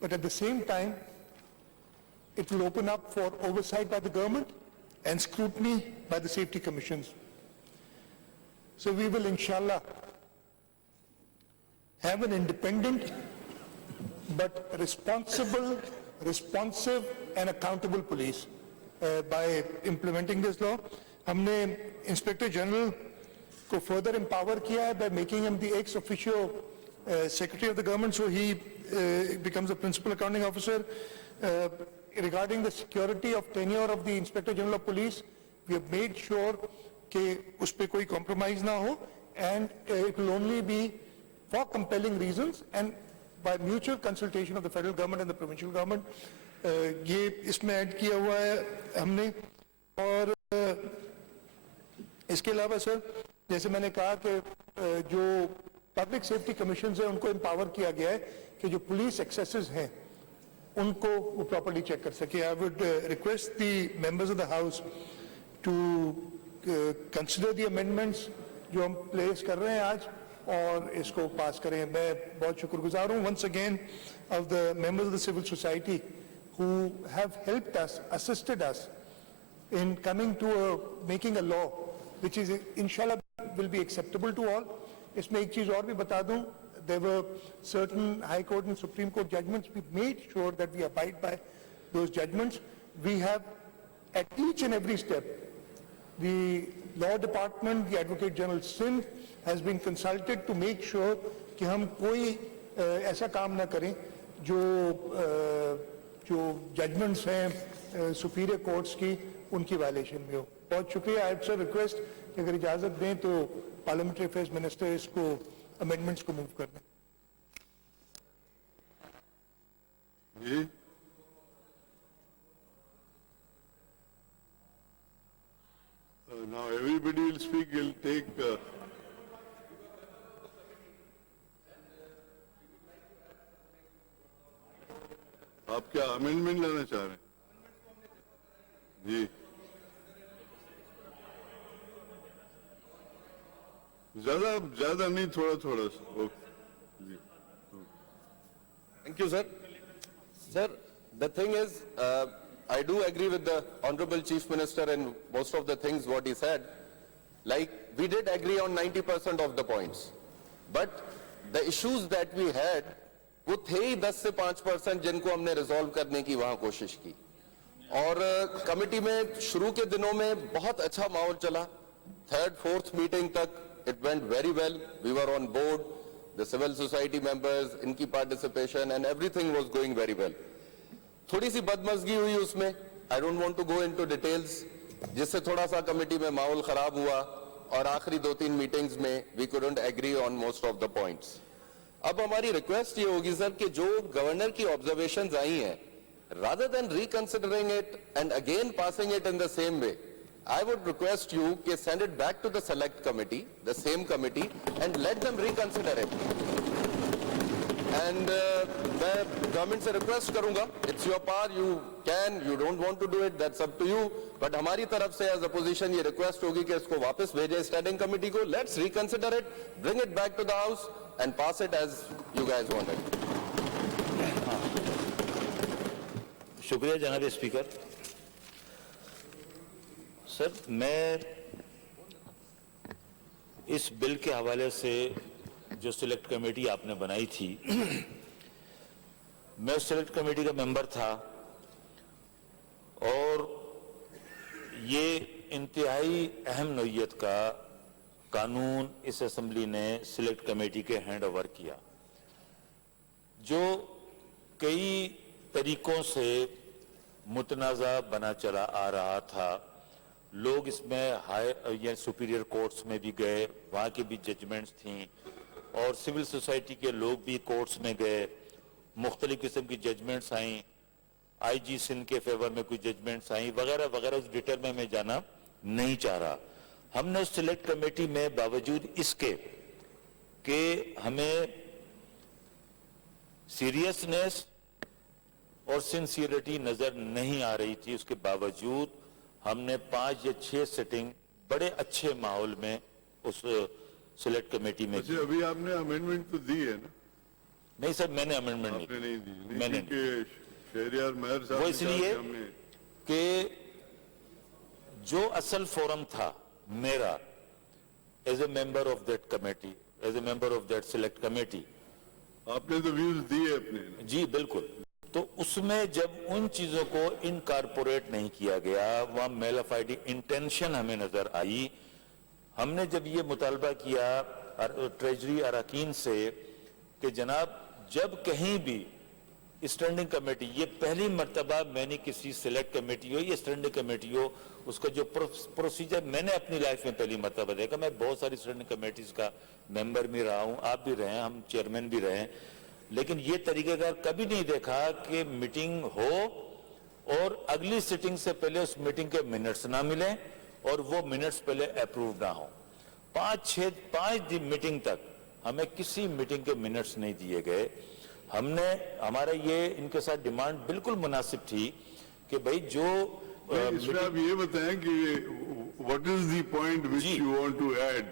but at the same time, it will open up for oversight by the government and scrutiny by the safety commissions. So we will, inshallah, have an independent but responsive and accountable police by implementing this law. हमने Inspector General को further empower किया है by making him the ex officio Secretary of the Government, so he becomes a Principal Accounting Officer. Regarding the security of tenure of the Inspector General of Police, we have made sure कि उस पे कोई compromise ना हो, and it will only be for compelling reasons and by mutual consultation of the federal government and the provincial government. ये इसमें add किया हुआ है हमने. और इसके अलावा सर, जैसे मैंने कहा कि जो पब्लिक सेफ्टी कमीशंस हैं उनको एम्पावर किया गया है कि जो पुलिस एक्सेसेस हैं उनको वो प्रॉपर्ली चेक कर सके. I would request the members of the house to consider the amendments जो हम प्लेस कर रहे हैं आज और इसको पास करें. मैं बहुत शुक्रगुजार हूँ once again of the members of the civil society who have helped us, assisted us in coming to making a law which is inshallah will be acceptable to all. इसमें एक चीज और भी बता दूं, there were certain High Court and Supreme Court judgments. We made sure that we abide by those judgments. We have at each and every step, the Law Department, the Advocate General Sindh has been consulted to make sure कि हम कोई ऐसा काम ना करें जो judgments हैं superior courts की उनकी violation में हो. बहुत शुक्रिया. I would request कि अगर इजाजत दें तो Parliamentary Affairs Minister इसको amendments को move कर दें. जी. Now everybody will speak. He'll take. आप क्या amendment लाना चाह रहे हैं? जी. ज़्यादा नहीं, थोड़ा सा. Thank you, sir. Sir, the thing is, I do agree with the Honorable Chief Minister and most of the things what he said. Like, we did agree on 90% of the points. But the issues that we had, वो थे ही 10 से 5% जिनको हमने resolve करने की वहाँ कोशिश की. और कमिटी में शुरू के दिनों में बहुत अच्छा माहौल चला. 3rd, 4th meeting तक it went very well. We were on board. The civil society members, इनकी participation and everything was going very well. थोड़ी सी बदमज़गी हुई उसमें. I don't want to go into details. जिससे थोड़ा सा कमिटी में माहौल खराब हुआ और आखिरी 2-3 मीटिंग्स में we couldn't agree on most of the points. अब हमारी रिक्वेस्ट ये होगी सर कि जो गवर्नर की ऑब्जर्वेशंस आई हैं, rather than reconsidering it and again passing it in the same way, I would request you to send it back to the select committee, the same committee, and let them reconsider it. And मैं government से request करूँगा, it's your power, you can, you don't want to do it, that's up to you. But हमारी तरफ से as opposition ये request होगी कि इसको वापस भेजें standing committee को, let's reconsider it, bring it back to the house, and pass it as you guys want it. शुक्रिया जनाब स्पीकर. सर, मैं इस बिल के हवाले से जो सिलेक्ट कमेटी आपने बनाई थी, मैं उस सिलेक्ट कमेटी का मेंबर था और ये इंतहाई अहम नौइयत का कानून इस असेंबली ने सिलेक्ट कमेटी के हैंड ओवर किया, जो कई तरीकों से मुतनाज़ा बना चला आ रहा था. लोग इसमें हाई या सुपीरियर कोर्ट्स में भी गए, वहाँ की भी जजमेंट्स थीं और सिविल सोसाइटी के लोग भी कोर्ट्स में गए, मुख्तलिफ किस्म की जजमेंट्स आईं, IG सिंध के फेवर में कुछ जजमेंट्स आईं वगैरह वगैरह. उस डिटेल में मैं जाना नहीं चाह रहा. हमने उस सिलेक्ट कमेटी में बावजूद इसके कि हमें सीरियसनेस और सिंसियरिटी नजर नहीं आ रही थी, उसके बावजूद हमने 5 या 6 सिटिंग बड़े अच्छे माहौल में उस सिलेक्ट कमेटी में. अभी आपने अमेंडमेंट तो दी है ना? नहीं सर, मैंने अमेंडमेंट नहीं आपने नहीं दी, मैंने क्योंकि शहरियार मेहर साहब वो ने इसलिए कहा कि हमने कि जो असल फोरम था मेरा as a member of that committee, as a member of that select committee, आपने तो व्यूज दिए अपने। जी बिल्कुल, तो उसमें जब उन चीजों को इनकॉर्पोरेट नहीं किया गया, वहां मेलाफाइडी इंटेंशन हमें नजर आई। हमने जब ये मुतालबा किया ट्रेजरी अरकान से कि जनाब जब कहीं भी स्टैंडिंग कमेटी, ये पहली मर्तबा मैंने किसी सिलेक्ट कमेटी हो या स्टैंडिंग कमेटी हो, उसका जो प्रोसीजर मैंने अपनी लाइफ में पहली मर्तबा देखा। मैं बहुत सारी स्टैंडिंग कमेटीज का मेंबर भी रहा हूं, आप भी रहे हैं, हम चेयरमैन भी रहे हैं, लेकिन ये तरीकेकार कभी नहीं देखा कि मीटिंग हो और अगली सिटिंग से पहले उस मीटिंग के मिनट्स ना मिले और वो मिनट्स पहले अप्रूव ना हो। 5 दिन मीटिंग तक हमें किसी मीटिंग के मिनट्स नहीं दिए गए। हमारा ये इनके साथ डिमांड बिल्कुल मुनासिब थी कि भाई जो इसमें आप ये बताएं कि what is the point which you want to add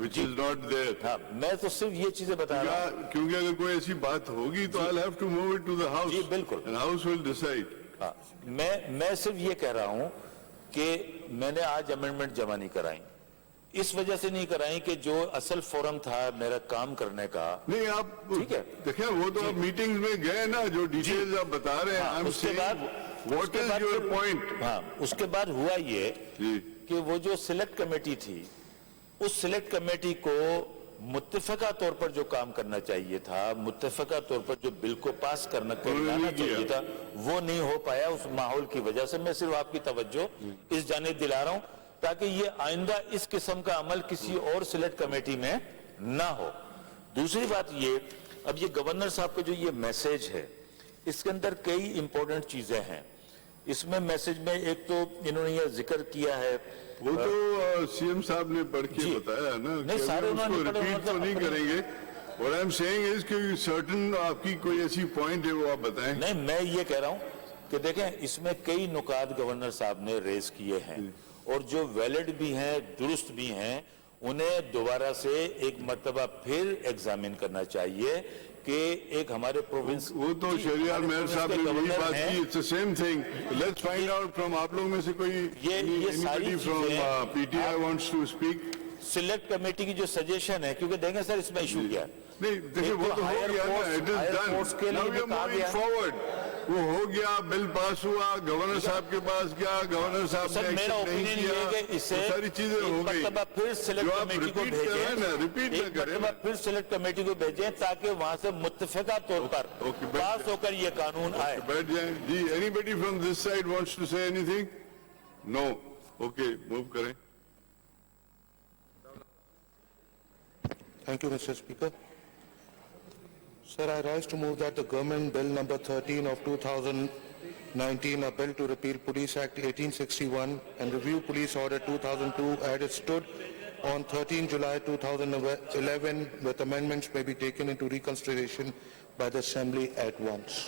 which is not there. हाँ, मैं तो सिर्फ ये चीजें बता रहा हूँ, क्योंकि अगर कोई ऐसी बात होगी तो I will have to move it to the house. जी बिल्कुल, एंड हाउस विल डिसाइड। हाँ, मैं सिर्फ ये कह रहा हूँ कि मैंने आज अमेंडमेंट जमा नहीं कराई, इस वजह से नहीं कराई कि जो असल फोरम था मेरा काम करने का। नहीं, आप ठीक है, देखिए वो तो आप मीटिंग्स में गए ना, जो डिटेल्स आप बता रहे हैं। हाँ, आई एम उसके सेइंग बाद व्हाट इज योर पॉइंट। हाँ, उसके बाद हुआ ये जी कि वो जो सिलेक्ट कमेटी थी, उस सिलेक्ट कमेटी को मुत्तफका तौर पर जो काम करना चाहिए था, मुत्तफका तौर पर जो बिल को पास करना लाना चाहिए था, वो नहीं हो पाया उस माहौल की वजह से। मैं सिर्फ आपकी तवज्जो इस जानिब दिला रहा हूं ताकि ये आइंदा इस किस्म का अमल किसी और सिलेक्ट कमेटी में ना हो। दूसरी बात ये, अब ये गवर्नर साहब का जो ये मैसेज है, इसके अंदर कई इंपॉर्टेंट चीजें हैं। इसमें मैसेज में एक तो इन्होंने ये जिक्र किया है, वो तो सीएम साहब ने पढ़ के बताया ना, नहीं सारे उन्होंने रिपीट तो नहीं करेंगे। और आई एम सेइंग इज कि सर्टेन आपकी कोई ऐसी पॉइंट है वो आप बताएं। नहीं, मैं ये कह रहा हूं कि देखें इसमें कई नुकात गवर्नर साहब ने रेज किए हैं और जो वैलिड भी हैं, दुरुस्त भी हैं, उन्हें दोबारा से एक मर्तबा फिर एग्जामिन करना चाहिए कि एक हमारे प्रोविंस, वो तो शहरियार मेहर साहब ने यही बात की। It's the same thing. Let's find out from आप लोग में से कोई ये सारी from PTI wants to speak. Select committee की जो सजेशन है, क्योंकि देखें सर इसमें इशू क्या है, नहीं देखिए वो तो हो गया ना, it is done. Now we are moving forward. वो हो गया, बिल पास हुआ, गवर्नर साहब के पास गया, गवर्नर साहब ने मेरा एक्सेप्ट नहीं ओपिनियन किया, ये है कि इससे सारी चीजें हो गई। फिर सिलेक्ट जो आप कमेटी को रिपीट कर रहे हैं ना, रिपीट न करें ना। फिर सिलेक्ट कमेटी को भेजें ताकि वहां से मुत्तफिका तौर पर पास होकर ये कानून आए। बैठ जाएं जी। Anybody from this side wants to say anything? No, okay, move करें। Thank you, Mr. Speaker. Sir, I rise to move that the Government Bill number 13 of 2019, a bill to repeal Police Act 1861 and review Police Order 2002 as it stood on 13 July 2011 with amendments may be taken into reconsideration by the Assembly at once.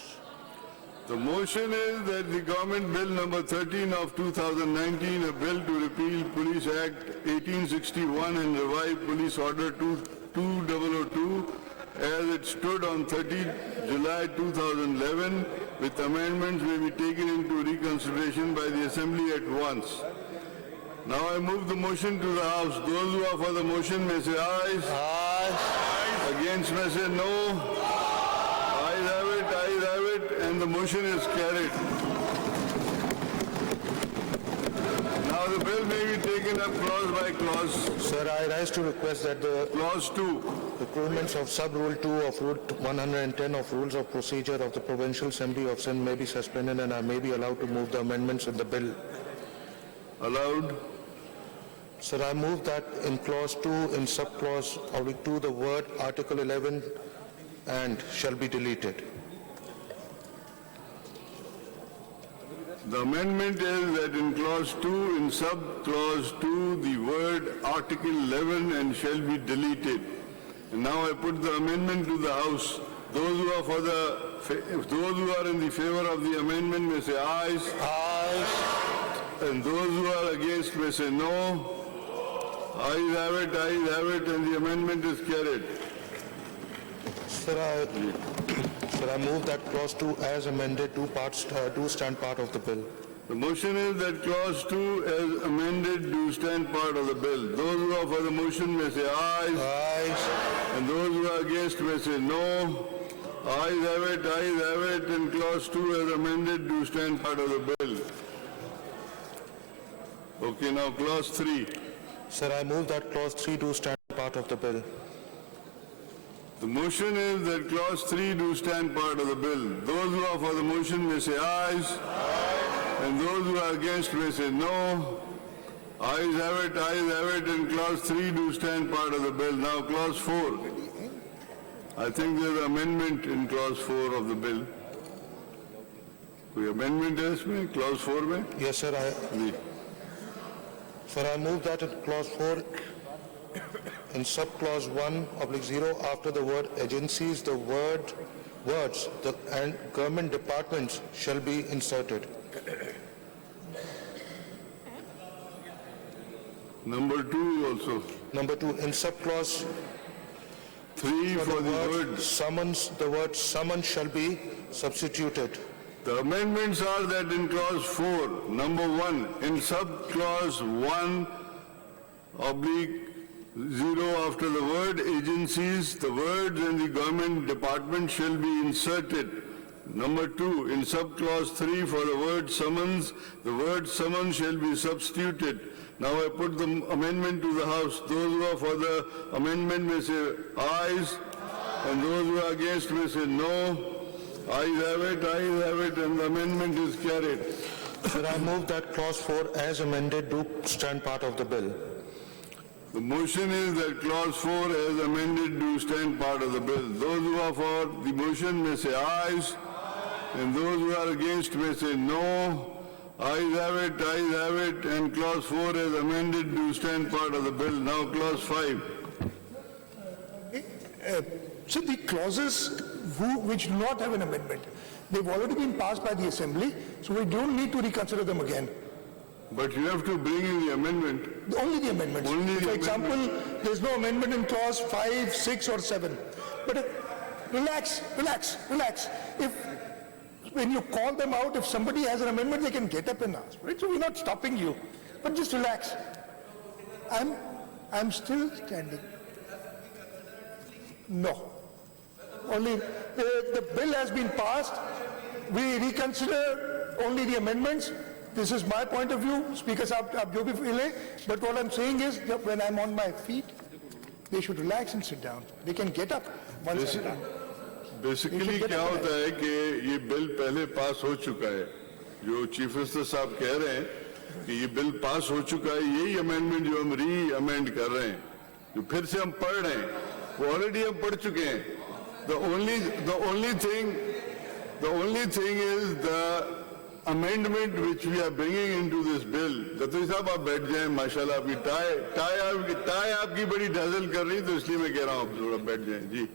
The motion is that the Government Bill number 13 of 2019, a bill to repeal Police Act 1861 and revive Police Order 2002 as it stood on 30 July 2011 with amendments may be taken into reconsideration by the Assembly at once. Now I move the motion to the House. Those who are for the motion may say aye. Aye. Against may say no. Ayes have it, and the motion is carried. Now the bill may be taken up clause by clause. Sir, I rise to request that the Clause 2. requirements of Sub-Rule 2 of Rule 110 of Rules of Procedure of the Provincial Assembly of Sindh may be suspended and I may be allowed to move the amendments in the bill. Allowed. Sir, I move that in Clause 2, in Sub-Clause 2, the word Article 11 and shall be deleted. The amendment is that in clause 2, in sub-clause 2, the word Article 11 and shall be deleted. And now I put the amendment to the House. Those who are for those who are in the favor of the amendment may say ayes. Ayes. And those who are against may say no. Ayes have it, and the amendment is carried. Sir, Sir, I move that clause 2 as amended, do stand part of the bill. The motion is that clause 2 as amended do stand part of the bill. Those who are for the motion may say ayes. Ayes. And those who are against may say no. Ayes have it, and clause 2 as amended do stand part of the bill. Okay, now clause 3. Sir, I move that clause 3 do stand part of the bill. The motion is that clause 3 do stand part of the bill. Those who are for the motion may say ayes. And those who are against may say no. Ayes have it, and clause 3 do stand part of the bill. Now clause 4. I think there's an amendment in clause 4 of the bill. कोई amendment है इसमें clause 4 में? Yes, sir. Sir, I move that in clause 4, in subclause 1/0, after the word agencies, the words and government departments shall be inserted. Number 2 also. Number 2, in subclause 3 for the word. summons, the word summons shall be substituted. The amendments are that in clause 4, number 1, in subclause 1/0 after the word agencies, the words and the government department shall be inserted. Number 2, in subclause 3 for the word summons, the word summons shall be substituted. Now I put the amendment to the House. Those who are for the amendment may say ayes, and those who are against may say no. Ayes have it, and the amendment is carried. Sir, I move that clause 4 as amended do stand part of the bill. The motion is that clause 4 as amended do stand part of the bill. Those who are for the motion may say ayes, and those who are against may say no. Ayes have it, and clause 4 as amended do stand part of the bill. Now clause 5. So the clauses which do not have an amendment, they've already been passed by the Assembly, so we don't need to reconsider them again. But you have to bring in the amendment. Only the amendments. Only the For example, there's no amendment in clause 5, 6 or 7. But relax. When you call them out, if somebody has an amendment, they can get up and ask, right? So we're not stopping you, but just relax. I'm still standing. No. Only the bill has been passed. We reconsider only the amendments. This is my point of view. Speaker Sahab, aap jo bhi feel hai. But what I'm saying is that when I'm on my feet, they should relax and sit down. They can get up once I'm done. Basically क्या होता है कि ये bill पहले पास हो चुका है. जो चीफ मिनिस्टर साहब कह रहे हैं कि ये बिल पास हो चुका है, यही अमेंडमेंट जो हम री-अमेंड कर रहे हैं, जो फिर से हम पढ़ रहे हैं, वो ऑलरेडी हम पढ़ चुके हैं. The only thing is the amendment which we are bringing into this bill. Khatri साहब आप बैठ जाएं, माशाल्लाह आपकी टाई आपकी बड़ी डजल कर रही, तो इसलिए मैं कह रहा हूँ आप थोड़ा बैठ जाएं. जी.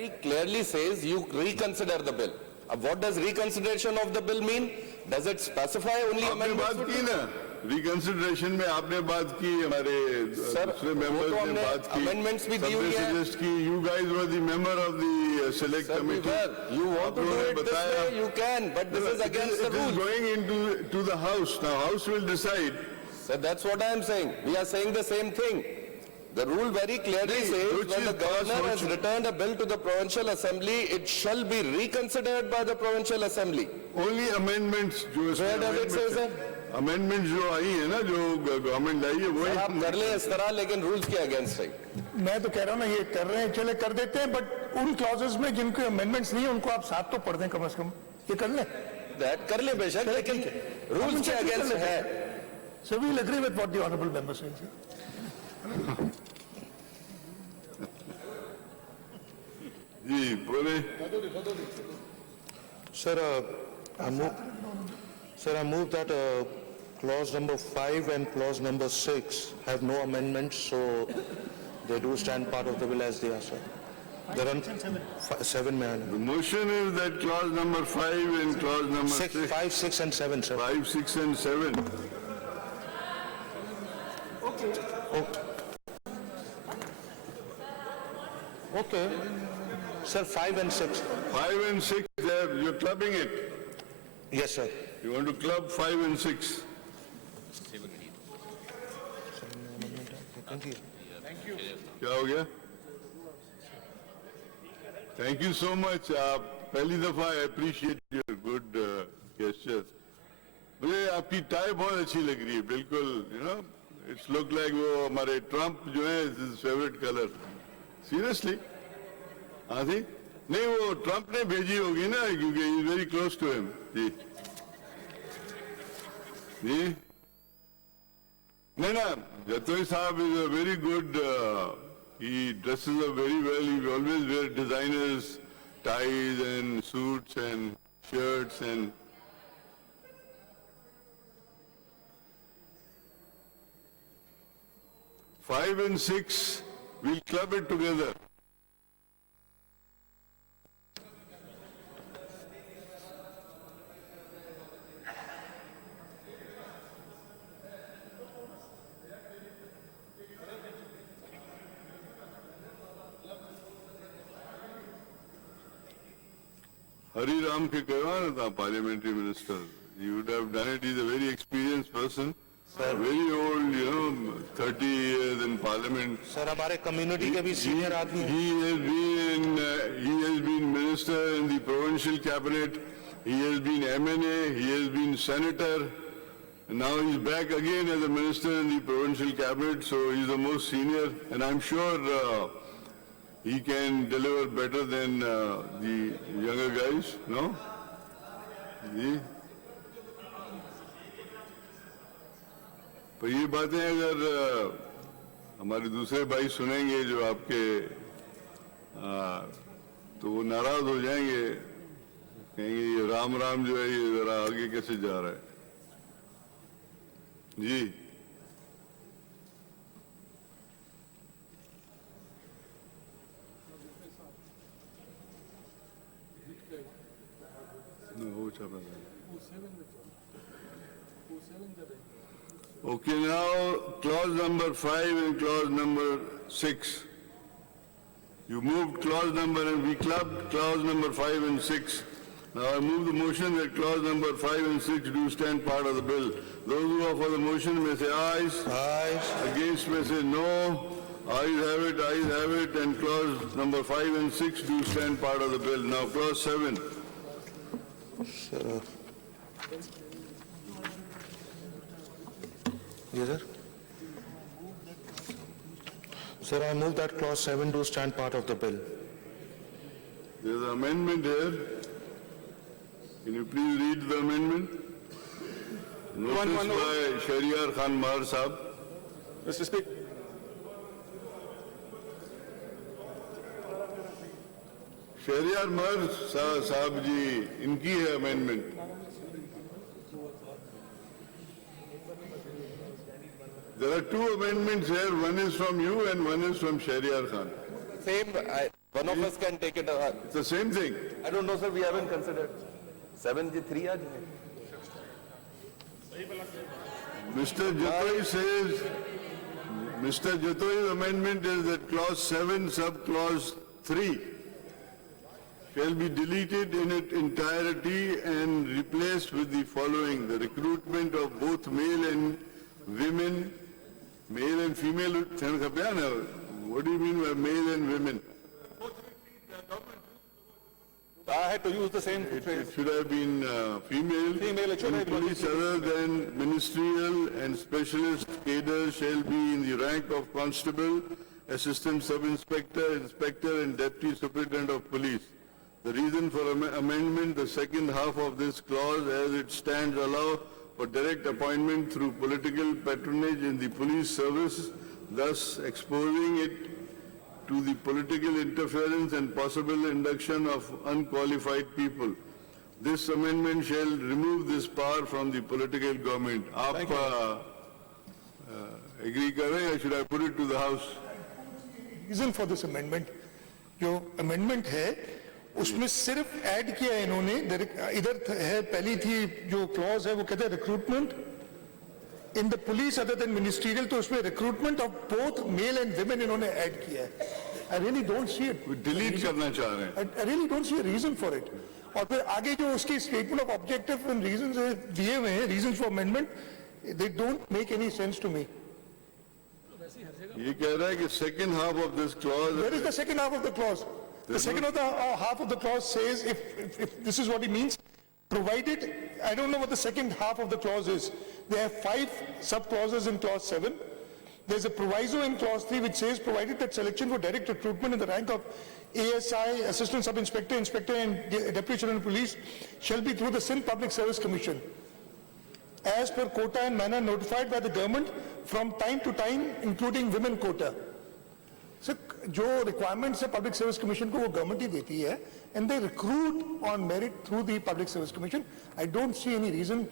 It clearly says you reconsider the bill. What does reconsideration of the bill mean? Does it specify only आपने बात amendments? की ना, रिकंसिडरेशन में आपने बात की, हमारे दूसरे मेंबर्स ने बात की, amendments भी दी हुई है. सजेस्ट की. You guys were the member of the select Sir, we committee. were. You want to do it this way, you can, but this is against the It is rules. going into the House. Now House will decide. Sir, that's what I am saying. We are saying the same thing. The rule very clearly says which when the is passed, governor has which- returned a bill to the provincial assembly, it shall be reconsidered by the provincial assembly. Only amendments जो इसमें Where does it say, amendments sir? हैं. Amendments जो आई है ना, जो government लाई है, वही आप कर ले इस तरह, लेकिन रूल्स के अगेंस्ट है. मैं तो कह रहा हूँ ना, ये कर रहे हैं, चले कर देते हैं, बट उन क्लॉजेस में जिनको अमेंडमेंट्स नहीं है उनको आप साथ तो पढ़ दें कम से कम. ये कर लें. That कर ले बेशक, लेकिन रूल्स के अगेंस्ट है. So we'll agree with what the honorable member says. जी बोले. Sir, I move that clause number 5 and clause number 6 have no amendments, so they do stand part of the bill as they are, sir. There are 7, man. The motion is that clause number 5 and clause number 6. 5, 6 and 7, sir. 5, 6 and 7. Okay. Okay. Sir, 5 and 6. 5 and 6, you're clubbing it. Yes, sir. You want to club 5 and 6. क्या हो गया? Thank you so much. पहली दफा I appreciate your good gestures. मुझे आपकी tie बहुत अच्छी लग रही है, बिल्कुल, you know, it's look like वो हमारे ट्रम्प जो है, his favorite color. Seriously? हाँ जी? नहीं, वो ट्रम्प ने भेजी होगी ना, क्योंकि he is very close to him. जी. जी? नहीं ना, Jatoi Saab is a very good, he dresses up very well, he always wears designers, ties and suits and shirts and... Five and 6, we'll club it together. Hari Ram ke kayo na parliamentary minister. You would have done it. He's a very experienced person. Sir. Very old, you know, 30 years in parliament. Sir, हमारे community के भी senior आदमी हैं. He has been minister in the provincial cabinet. He has been MNA. He has been senator. And now he's back again as a minister in the provincial cabinet. So he's the most senior, and I'm sure he can deliver better than the younger guys. No? जी. पर ये बातें अगर हमारे दूसरे भाई सुनेंगे जो आपके तो वो नाराज हो जाएंगे, कहेंगे ये राम राम जो है ये जरा आगे कैसे जा रहा है. जी. वो चल रहा है. Okay, now clause number 5 and clause number 6. You moved clause number and we clubbed clause number 5 and 6. Now I move the motion that clause number 5 and 6 do stand part of the bill. Those who are for the motion may say ayes. Ayes. Against may say no. Ayes have it, and clause number 5 and 6 do stand part of the bill. Now clause 7. Sir. Yes, sir. Sir, I move that clause 7 do stand part of the bill. There's an amendment here. Can you please read the amendment? Notice by Shahryar Khan Mahar Sahab. Mr. Speaker. Shahryar Mahar Sahab ji, इनकी है amendment. There are two amendments here. One is from you and one is from Shahryar Khan. Same, one of us can take it. It's the same thing. I don't know, sir, we haven't considered. 7G3 aaj hai. Mr. Jatoi says, Mr. Jatoi's amendment is that clause 7 sub-clause 3 shall be deleted in its entirety and replaced with the following: the recruitment of both male and women, male and female. What do you mean by male and women? I had to use the same It phrase. should have been female. Female, it should In have been police other than ministerial and specialist cadre shall be in the rank of constable, assistant sub-inspector, inspector and deputy superintendent of police. The reason for amendment: the second half of this clause as it stands allow for direct appointment through political patronage in the police service, thus exposing it to the political interference and possible induction of unqualified people. This amendment shall remove this power from the political government. Aap agree kar rahe hain, or should I put it to the House? Reason for this amendment, जो amendment है उसमें सिर्फ add किया है इन्होंने. इधर है पहली थी जो क्लॉज है वो कहते हैं recruitment in the police other than ministerial, तो उसमें recruitment of both male and women इन्होंने ऐड किया है. I really don't see it. Delete करना चाह रहे हैं. I really don't see a reason for it. और फिर आगे जो उसकी statement of objective and reasons दिए हुए हैं, reasons for amendment, they don't make any sense to me. ये कह रहा है कि second half of this clause. Where is the second half of the clause? The second half of the clause says, if this is what he means, provided, I don't know what the second half of the clause is. There are 5 sub-clauses in clause 7. There's a proviso in clause 3 which says, provided that selection for direct recruitment in the rank of ASI, Assistant Sub-Inspector, Inspector and Deputy General Police shall be through the Sindh Public Service Commission, as per quota and manner notified by the government from time to time, including women quota. So, जो requirements है Public Service Commission को वो government ही देती है, and they recruit on merit through the Public Service Commission. I don't see any reason.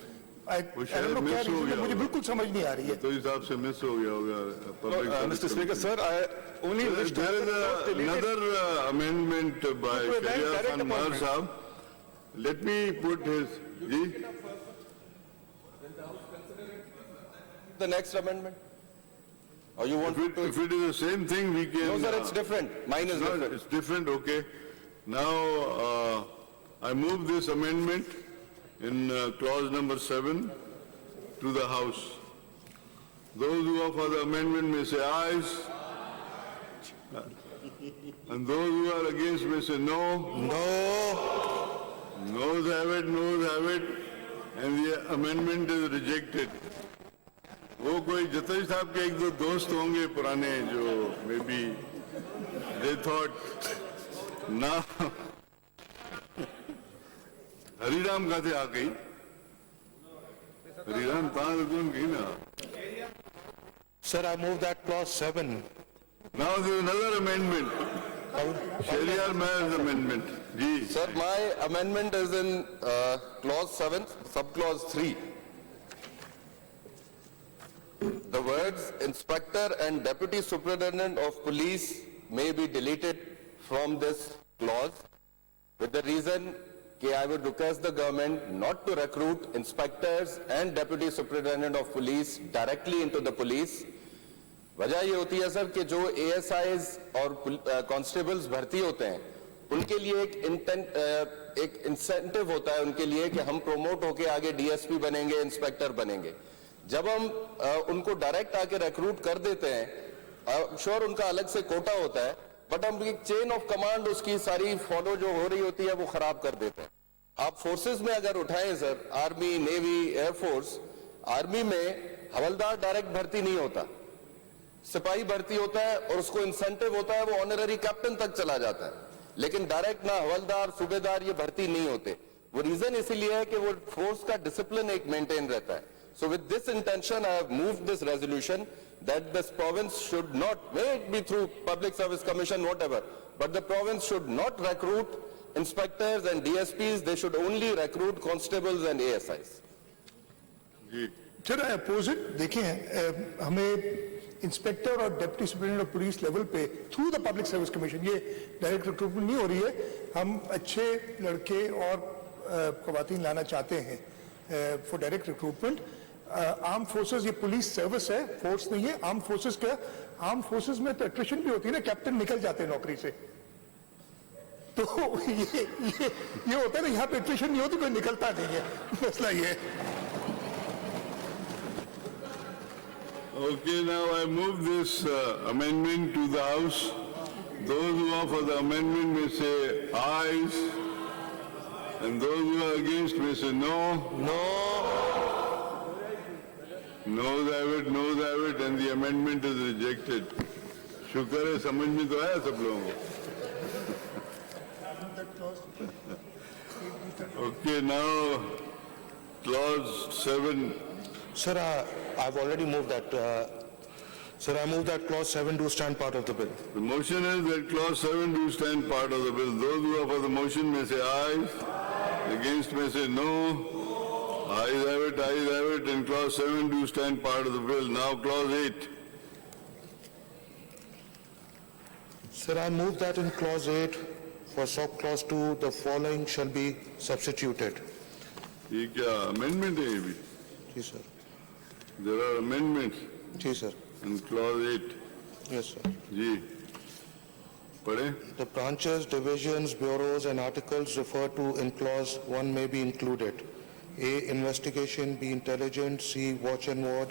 I don't know क्या reason है, मुझे बिल्कुल समझ नहीं आ रही है. तो इस हिसाब से मिस हो गया होगा. Mr. Speaker, sir, I only wish to... There is another amendment by Shariah Khan Mar Sahab. Let me put his... The next amendment? Or you want If it is the same thing, we can... No, sir, it's different. Mine is different. It's different, okay. Now, I move this amendment in clause number 7 to the House. Those who are for the amendment may say ayes. And those who are against may say no. No. Noes have it. And the amendment is rejected. वो कोई जतई साहब के एक दो दोस्त होंगे पुराने जो maybe they thought now Hariram कहते आ गई हरिराम कहाँ रुकूं गई ना. Sir, I move that clause 7. Now there is another amendment, Shariah Mayor's amendment. Ji. Sir, my amendment is in clause 7, subclause 3. The words inspector and deputy superintendent of police may be deleted from this clause with the reason that I would request the government not to recruit inspectors and deputy superintendent of police directly into the police. वजह ये होती है sir कि जो ASIs और constables भर्ती होते हैं उनके लिए एक इंसेंटिव होता है उनके लिए कि हम प्रमोट होके आगे DSP बनेंगे, इंस्पेक्टर बनेंगे. जब हम उनको डायरेक्ट आके रिक्रूट कर देते हैं, श्योर उनका अलग से कोटा होता है, बट हम एक चेन ऑफ कमांड उसकी सारी फॉलो जो हो रही होती है वो खराब कर देते हैं. आप फोर्सेस में अगर उठाएं sir, army, navy, air force, army में हवलदार डायरेक्ट भर्ती नहीं होता, सिपाही भर्ती होता है और उसको इंसेंटिव होता है, वो ऑनररी कैप्टन तक चला जाता है, लेकिन डायरेक्ट ना हवलदार, सूबेदार ये भर्ती नहीं होते. वो रीजन इसीलिए है कि वो फोर्स का डिसिप्लिन एक मेंटेन रहता है. So with this intention, I have moved this resolution that this province should not, may it be through Public Service Commission, whatever, but the province should not recruit inspectors and DSPs, they should only recruit constables and ASIs. Sir, I oppose it. देखिए, हमें inspector और deputy superintendent of police level पे through the public service commission ये direct recruitment नहीं हो रही है. हम अच्छे लड़के और खवातीन लाना चाहते हैं for direct recruitment. Arm forces ये पुलिस सर्विस है, फोर्स नहीं है. आर्म फोर्सेस का, आर्म फोर्सेस में तो एट्रिशन भी होती है ना, कैप्टन निकल जाते हैं नौकरी से. तो ये होता है ना, यहाँ पे एट्रिशन नहीं होती, कोई निकलता नहीं है. मसला ये है. Okay, now I move this amendment to the House. Those who are for the amendment may say ayes, and those who are against may say no. No. Noes have it, and the amendment is rejected. शुक्र है समझ में तो आया सब लोगों को. Okay, now clause 7. Sir, I've already moved that. Sir, I move that clause 7 do stand part of the bill. The motion is that clause 7 do stand part of the bill. Those who are for the motion may say ayes, against may say no. Ayes have it, and clause 7 do stand part of the bill. Now clause 8. Sir, I move that in clause 8 for sub-clause 2, the following shall be substituted. ये क्या amendment है ये भी? Yes, sir. There are amendments Yes, sir. in clause 8. Yes, sir. जी. पढ़े? The branches, divisions, bureaus and articles referred to in clause 1 may be included. A. Investigation. B. Intelligence. C. Watch and ward.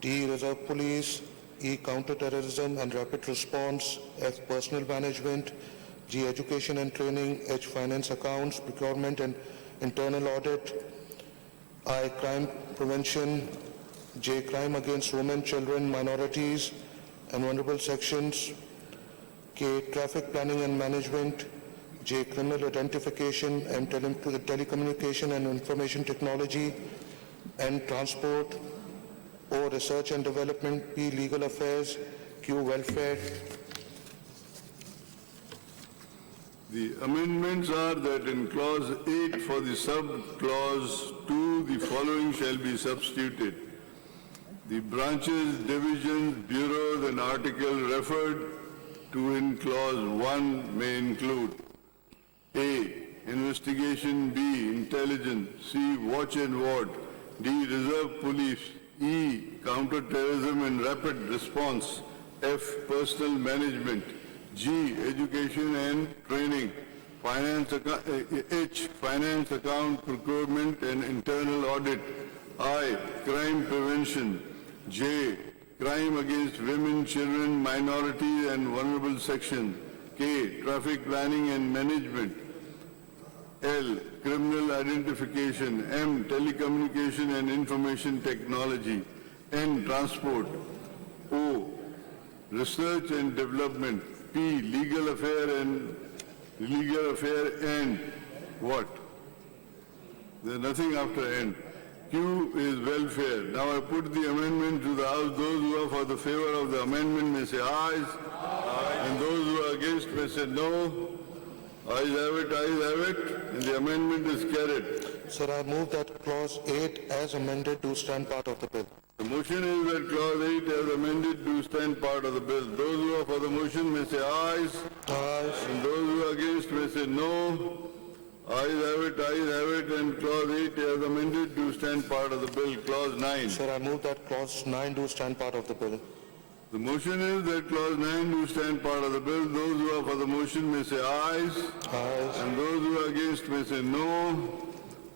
D. Reserve Police. E. Counter-terrorism and rapid response. F. Personal management. G. Education and training. H. Finance accounts, procurement and internal audit. I. Crime prevention. J. Crime against women, children, minorities and vulnerable sections. K. Traffic planning and management. J. Criminal identification and telecommunication and information technology and transport. O. Research and development. P. Legal affairs. Q. Welfare. The amendments are that in clause 8 for the sub-clause 2, the following shall be substituted. The branches, divisions, bureaus and article referred to in clause 1 may include A. Investigation. B. Intelligence. C. Watch and ward. D. Reserve Police. E. Counter-terrorism and rapid response. F. Personal management. G. Education and training. H. Finance account, procurement and internal audit. I. Crime prevention. J. Crime against women, children, minority and vulnerable sections. K. Traffic planning and management. L. Criminal identification. M. Telecommunication and information technology. N. Transport. O. Research and development. P. Legal affair and what? There's nothing after N. Q is welfare. Now I put the amendment to the House. Those who are for the favor of the amendment may say ayes. And those who are against may say no. Ayes have it, and the amendment is carried. Sir, I move that clause 8 as amended to stand part of the bill. The motion is that clause 8 as amended to stand part of the bill. Those who are for the motion may say ayes. Ayes. And those who are against may say no. Ayes have it, and clause 8 as amended to stand part of the bill. Clause 9. Sir, I move that clause 9 do stand part of the bill. The motion is that clause 9 do stand part of the bill. Those who are for the motion may say ayes. Ayes. And those who are against may say no.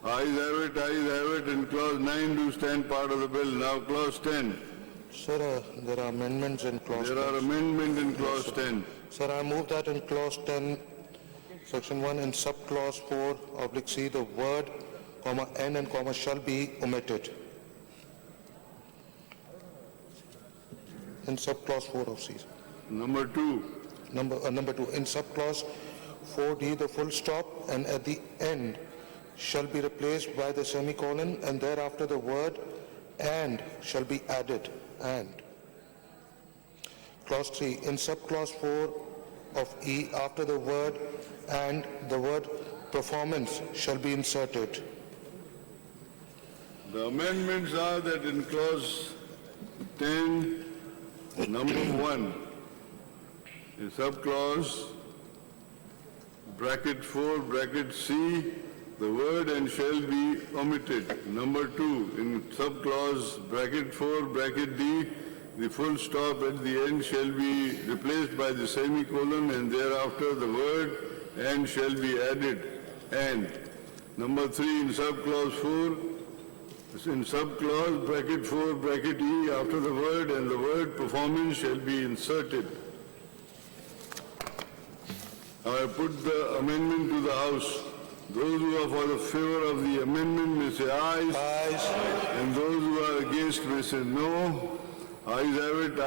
Ayes have it, and clause 9 do stand part of the bill. Now clause 10. Sir, there are amendments in clause There are amendments in clause 10. Sir, I move that in clause 10, section 1, in sub-clause 4, oblique C, the word, comma, N and comma shall be omitted. In sub-clause 4 of C. Number 2. Number 2, in sub-clause 4D, the full stop and at the end shall be replaced by the semicolon and thereafter the word and shall be added, and. Clause 3, in sub-clause 4 of E, after the word and, the word performance shall be inserted. The amendments are that in clause 10, number 1, in subclause bracket 4, bracket C, the word and shall be omitted. Number 2, in subclause bracket 4, bracket D, the full stop at the end shall be replaced by the semicolon and thereafter the word and shall be added. And number 3, in subclause 4, in subclause bracket 4, bracket E, after the word and the word performance shall be inserted. Now I put the amendment to the House. Those who are for the favor of the amendment may say ayes. Ayes. And those who are against may say no. Ayes have it,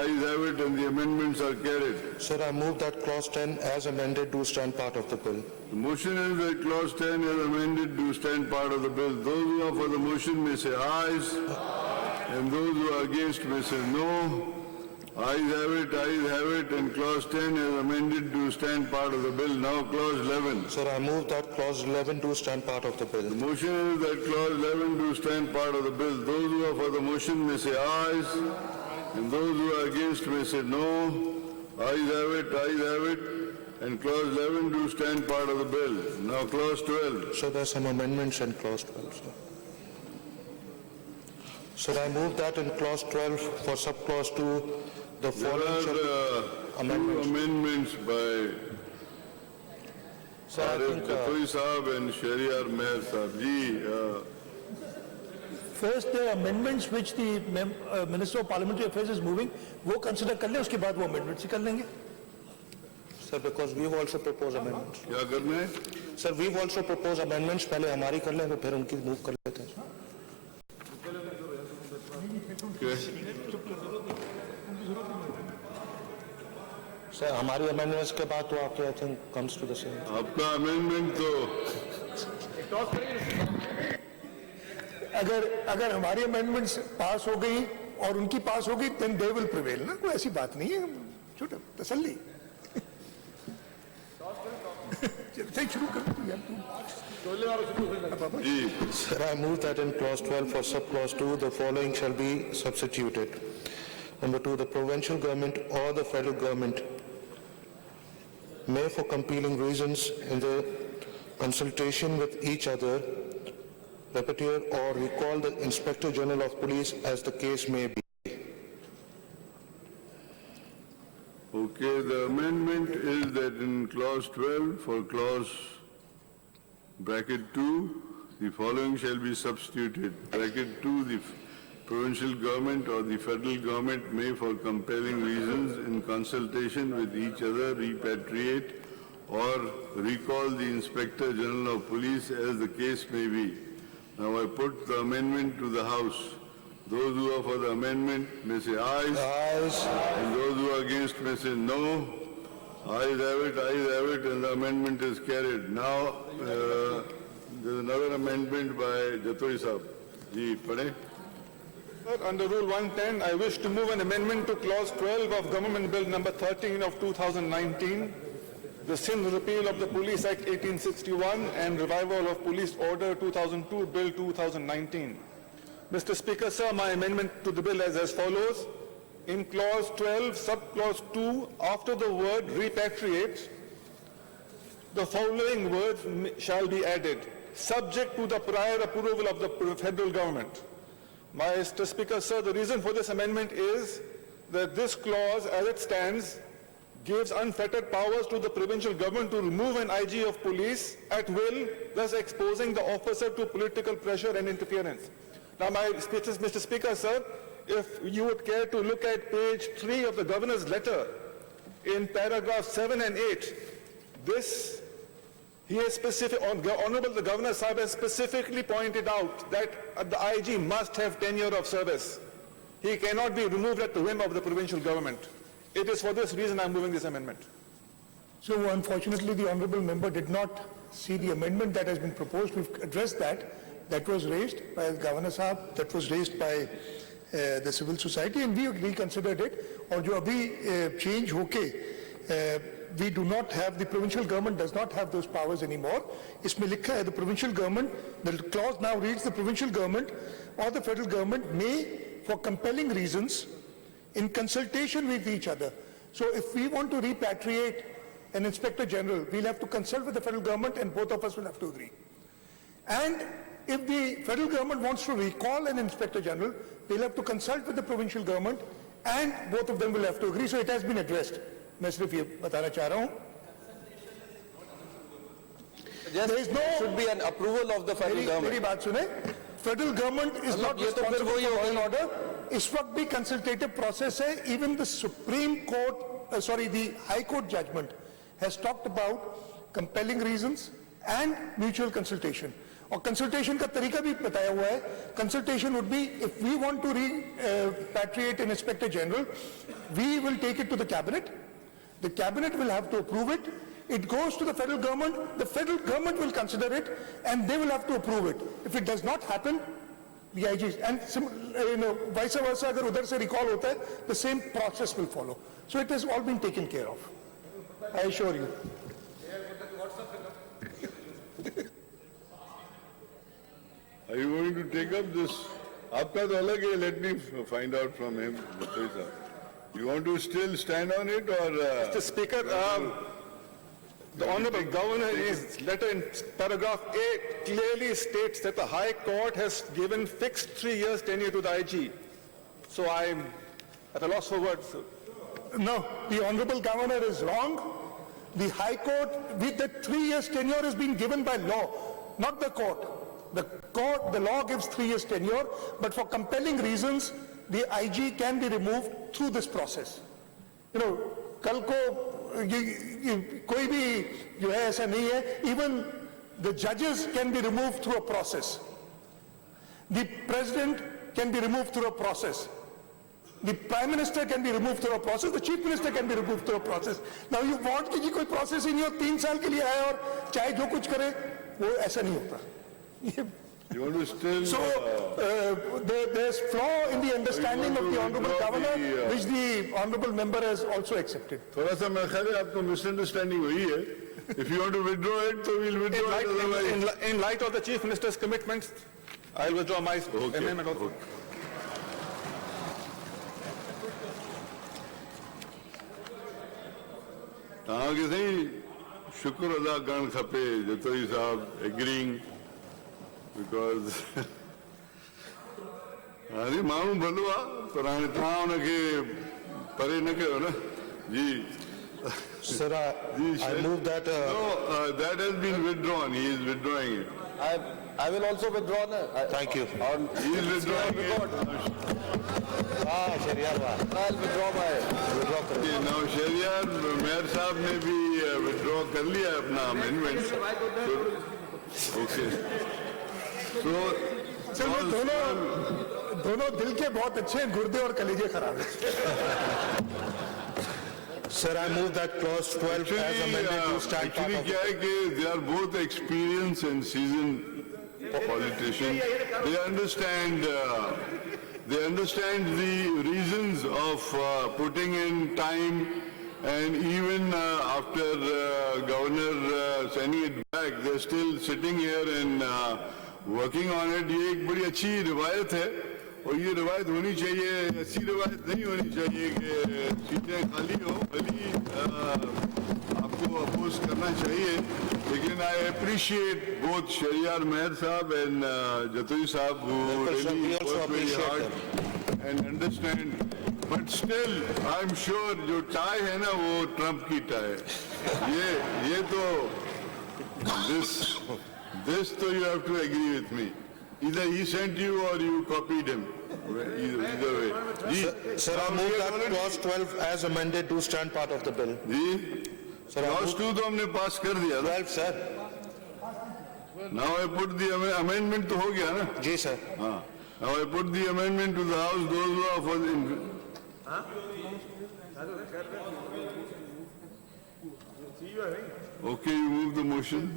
and the amendments are carried. Sir, I move that clause 10 as amended do stand part of the bill. The motion is that clause 10 as amended do stand part of the bill. Those who are for the motion may say ayes. And those who are against may say no. Ayes have it, and clause 10 as amended do stand part of the bill. Now clause 11. Sir, I move that clause 11 do stand part of the bill. The motion is that clause 11 do stand part of the bill. Those who are for the motion may say ayes. And those who are against may say no. Ayes have it, and clause 11 do stand part of the bill. Now clause 12. So there are some amendments in clause 12, sir. Sir, I move that in clause 12 for subclause 2, the There following shall... are amendments. amendments by Sir, I think, Jatoi Saab and Shahryar Meher Saab. Ji, First, the amendments which the Minister of Parliamentary Affairs is moving, वो consider कर लें, उसके बाद वो amendments ही कर लेंगे. sir, because we've also proposed amendments. क्या करना है? Sir, we've also proposed amendments. पहले हमारी कर लें, फिर उनकी move कर लेते हैं. Okay. Sir, हमारी amendments के बाद तो आपके I think comes to the same. आपका amendment तो अगर हमारी amendments पास हो गई और उनकी पास हो गई, then they will prevail ना, कोई ऐसी बात नहीं है, छोटा तसल्ली. चलो शुरू कर दो यार तुम. जी. Sir, I move that in clause 12 for sub-clause 2, the following shall be substituted. Number 2, the provincial government or the federal government may, for compelling reasons in the consultation with each other, rapporteur or recall the Inspector General of Police as the case may be. Okay, the amendment is that in clause 12 for clause bracket 2, the following shall be substituted. Bracket 2, the provincial government or the federal government may, for compelling reasons in consultation with each other, repatriate or recall the Inspector General of Police as the case may be. Now I put the amendment to the House. Those who are for the amendment may say ayes. Ayes. And those who are against may say no. Ayes have it, and the amendment is carried. Now, there's another amendment by Jatoi Saab. Ji, padhe. Sir, under Rule 110, I wish to move an amendment to Clause 12 of Government Bill number 13 of 2019, the Sindh repeal of the Police Act 1861 and revival of Police Order 2002, Bill 2019. Mr. Speaker, sir, my amendment to the bill is as follows. In Clause 12, Subclause 2, after the word repatriate, the following words shall be added, subject to the prior approval of the federal government. Mr. Speaker, sir, the reason for this amendment is that this clause, as it stands, gives unfettered powers to the provincial government to remove an IG of police at will, thus exposing the officer to political pressure and interference. Now, my speech is, Mr. Speaker, sir, if you would care to look at page 3 of the governor's letter, in paragraph 7 and 8, this, he has Honorable the Governor Sahib has specifically pointed out that the IG must have tenure of service. He cannot be removed at the whim of the provincial government. It is for this reason I am moving this amendment. So unfortunately, the honourable member did not see the amendment that has been proposed. We've addressed that. That was raised by Governor Sahab, that was raised by the civil society, and we reconsidered it. और जो अभी change होके we do not have, the provincial government does not have those powers anymore. इसमें लिखा है the provincial government, the clause now reads the provincial government or the federal government may, for compelling reasons, in consultation with each other. So if we want to repatriate an Inspector General, we'll have to consult with the federal government and both of us will have to agree. And if the federal government wants to recall an Inspector General, they'll have to consult with the provincial government and both of them will have to agree. So it has been addressed. मैं सिर्फ ये बताना चाह रहा हूँ. There is no, should be an approval of the federal government. मेरी बात सुने. Federal government is not responsible for law and order. इस वक्त भी consultative process है. Even the Supreme Court, the High Court judgment has talked about compelling reasons and mutual consultation. और consultation का तरीका भी बताया हुआ है. Consultation would be, if we want to repatriate an Inspector General, we will take it to the cabinet. The cabinet will have to approve it. It goes to the federal government. The federal government will consider it, and they will have to approve it. If it does not happen, the IGs and vice versa, अगर उधर से recall होता है, the same process will follow. So it has all been taken care of. I assure you. Are you going to take up this? आपका तो अलग है, let me find out from him. You want to still stand on it or? Mr. Speaker, the Honorable Governor, his letter in paragraph 8 clearly states that the High Court has given fixed 3 years tenure to the IG. So I'm at a loss for words. No, the Honorable Governor is wrong. The High Court, with the 3 years tenure is being given by law, not the court. The law gives 3 years tenure, but for compelling reasons, the IG can be removed through this process. You know, कल को कोई भी जो है ऐसा नहीं है, even the judges can be removed through a process. The president can be removed through a process. The Prime Minister can be removed through a process. The Chief Minister can be removed through a process. Now you want कि जी कोई process ही नहीं हो, 3 साल के लिए आए और चाहे जो कुछ करे, वो ऐसा नहीं होता. You want to still... So there's flaw in the understanding of the Honorable Governor, which the Honorable Member has also accepted. थोड़ा सा मेरा ख्याल है आपको misunderstanding हुई है. If you want to withdraw it, so we'll withdraw it. Otherwise... In light of the Chief Minister's commitments, I'll withdraw my amendment also. हाँ कि सही शुक्र अदा करण खपे जतोई साहब agreeing because हाणे माण्हू भलो आहे पर हाणे तव्हां हुनखे परे न कयो न जी. Sir, I move that... No, that has been withdrawn. He is withdrawing it. I will also withdraw. Thank you. He is withdrawing it. I'll withdraw my... Okay, now Shahryar Mayor साहब ने भी withdraw कर लिया अपना amendment. So, okay. So, sir वो दोनों दिल के बहुत अच्छे हैं, गुर्दे और कलेजे खराब हैं. Sir, I move that clause 12 as amended to stand part actually of... क्या है कि they are both experienced and seasoned politicians. They understand the reasons of putting in time, and even after Governor sending it back, they're still sitting here and working on it. ये एक बड़ी अच्छी रिवायत है और ये रिवायत होनी चाहिए. ऐसी रिवायत नहीं होनी चाहिए कि सीटें खाली हो. भली आपको अपोज करना चाहिए, लेकिन I appreciate both Shahryar Mayor साहब and Jatoi साहब who really work very hard and understand. But still, I'm sure जो tie है ना वो ट्रम्प की tie है. ये तो this तो you have to agree with me. Either he sent you or you copied him. Either way. Sir, I move that clause 12 as amended to stand part of the bill. Ji, clause 2 तो हमने pass कर दिया ना. 12, sir. Now I put the amendment तो हो गया ना. जी, sir. हाँ. Now I put the amendment to the House. Those who are for the... Okay, you move the motion.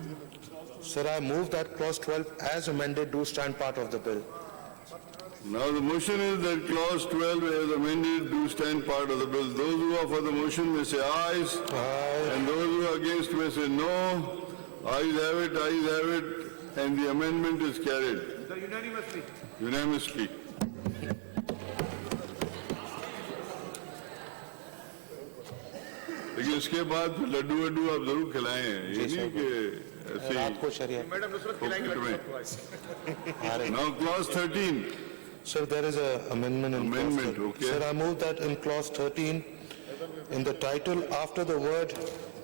Sir, I move that clause 12 as amended to stand part of the bill. Now the motion is that clause 12 as amended do stand part of the bill. Those who are for the motion may say ayes. Aye. And those who are against may say no. Ayes have it, and the amendment is carried. Unanimously. Unanimously. लेकिन इसके बाद फिर लड्डू वड्डू आप जरूर खिलाएं. ये नहीं कि ऐसे रात को शरिया. Now clause 13. Sir, there is an amendment in Amendment, clause 13. okay. Sir, I move that in clause 13, in the title after the word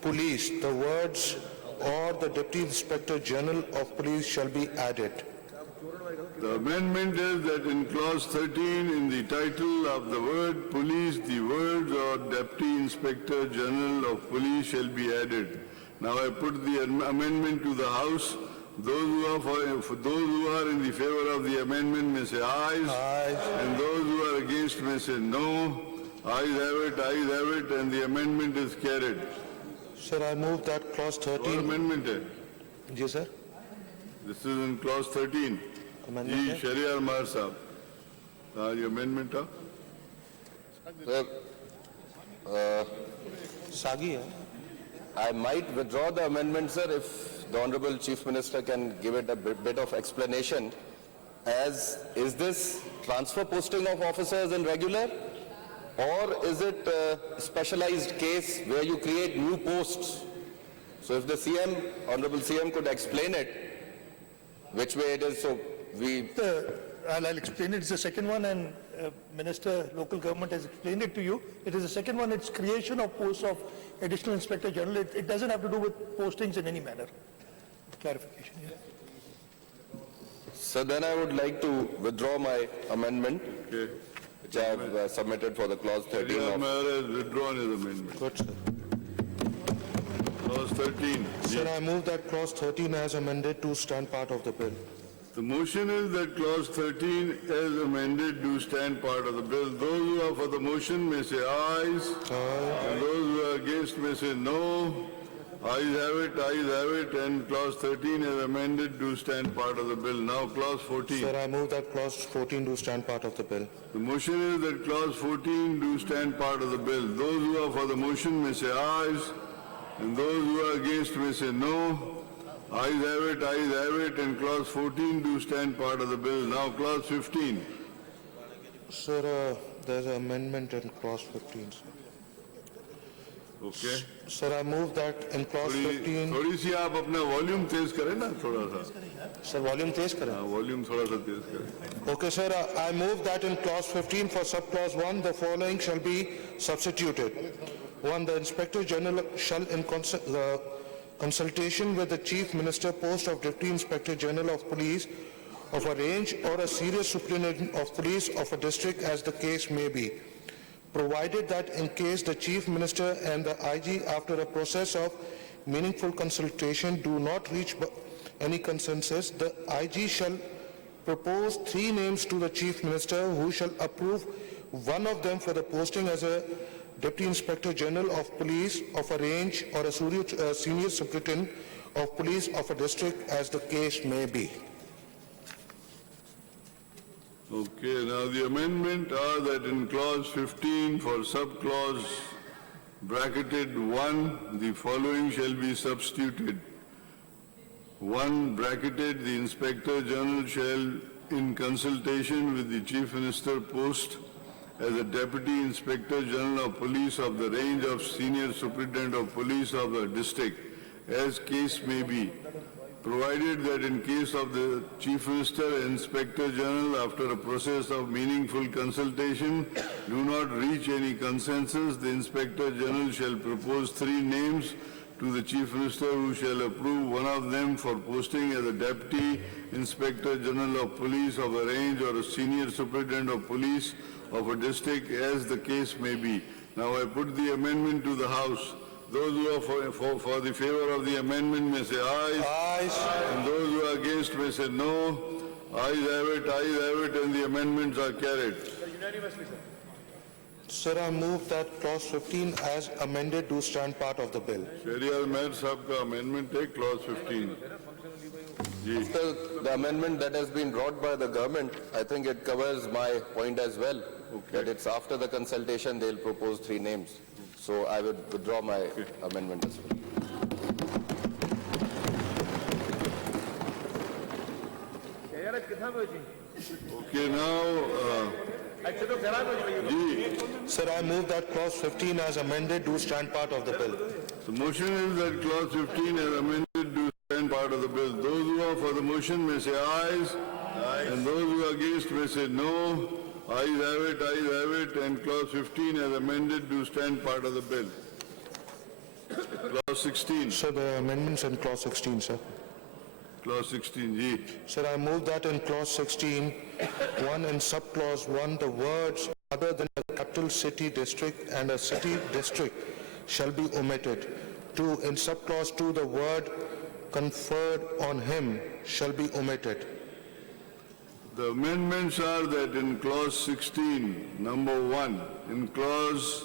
police, the words or the Deputy Inspector General of Police shall be added. The amendment is that in clause 13, in the title of the word police, the words or Deputy Inspector General of Police shall be added. Now I put the amendment to the House. Those who are in the favor of the amendment may say ayes. Aye. And those who are against may say no. Ayes have it, and the amendment is carried. Sir, I move that clause 13. What amendment hai? Yes, sir. This is in clause 13. Amendment Ji, hai? Shahryar Mayor Sahab. Your amendment hai? Sagi hai. I might withdraw the amendment, sir, if the Honorable Chief Minister can give it a bit of explanation. As, is this transfer posting of officers in regular, or is it a specialized case where you create new posts? So if the CM, Honorable CM could explain it, which way it is, so we... I'll explain it. It's the second one, and Minister, Local Government has explained it to you. It is the second one, it's creation of posts of Additional Inspector General. It doesn't have to do with postings in any manner. Clarification, yeah. So then I would like to withdraw my amendment, Okay. which I have submitted for the clause 13 Shahriar of... Mayor has withdrawn his amendment. Good, sir. Clause 13. Sir, I move that clause 13 as amended to stand part of the bill. The motion is that clause 13 as amended do stand part of the bill. Those who are for the motion may say ayes. And those who are against may say no. Ayes have it, and clause 13 as amended do stand part of the bill. Now clause 14. Sir, I move that clause 14 do stand part of the bill. The motion is that clause 14 do stand part of the bill. Those who are for the motion may say ayes, and those who are against may say no. Ayes have it, and clause 14 do stand part of the bill. Now clause 15. Sir, there's an amendment in clause 15. Sir. Okay. Sir, I move that in clause 15. थोड़ी सी आप अपना volume तेज करें ना थोड़ा सा. Sir, volume तेज करें. Volume थोड़ा सा तेज करें. Okay, sir, I move that in clause 15 for subclause 1, the following shall be substituted. 1, the Inspector General shall in consultation with the Chief Minister post of Deputy Inspector General of Police of a range or a serious superintendent of police of a district as the case may be, provided that in case the Chief Minister and the IG after a process of meaningful consultation do not reach any consensus, the IG shall propose 3 names to the Chief Minister who shall approve one of them for the posting as a Deputy Inspector General of Police of a range or a senior superintendent of police of a district as the case may be. Okay, now the amendment are that in clause 15 for subclause bracketed 1, the following shall be substituted. 1 bracketed, the Inspector General shall, in consultation with the Chief Minister post as a Deputy Inspector General of Police of the range of Senior Superintendent of Police of the district, as case may be, provided that in case of the Chief Minister and Inspector General, after a process of meaningful consultation, do not reach any consensus, the Inspector General shall propose 3 names to the Chief Minister who shall approve one of them for posting as a Deputy Inspector General of Police of a range or a Senior Superintendent of Police of a district as the case may be. Now I put the amendment to the House. Those who are for the favor of the amendment may say ayes. Ayes. And those who are against may say no. Ayes have it, and the amendments are carried. Sir, I move that clause 15 as amended to stand part of the bill. Shahriar Mayor Sahab ka amendment है clause 15. Ji. After the amendment that has been brought by the government, I think it covers my point as well. That it's after the consultation they'll propose 3 names. So I would withdraw my amendment as well. Okay, now, ji. Sir, I move that clause 15 as amended to stand part of the bill. The motion is that clause 15 as amended to stand part of the bill. Those who are for the motion may say ayes. And those who are against may say no. Ayes have it, and clause 15 as amended to stand part of the bill. Clause 16. Sir, the amendments in clause 16, sir. Clause 16, ji. Sir, I move that in clause 16, 1 in subclause 1, the words other than a capital city district and a city district shall be omitted. 2 in subclause 2, the word conferred on him shall be omitted. The amendments are that in clause 16, number 1, in clause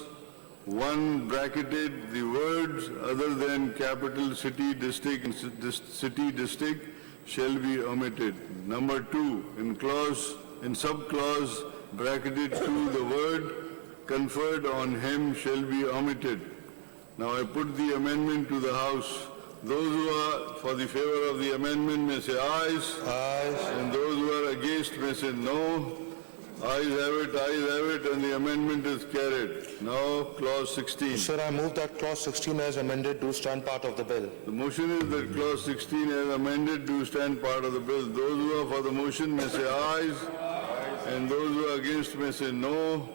1 bracketed, the words other than capital city district and city district shall be omitted. Number 2, in subclause bracketed 2, the word conferred on him shall be omitted. Now I put the amendment to the House. Those who are for the favor of the amendment may say ayes. Ayes. And those who are against may say no. Ayes have it, and the amendment is carried. Now, clause 16. Sir, I move that clause 16 as amended to stand part of the bill. The motion is that clause 16 as amended to stand part of the bill. Those who are for the motion may say ayes. And those who are against may say no.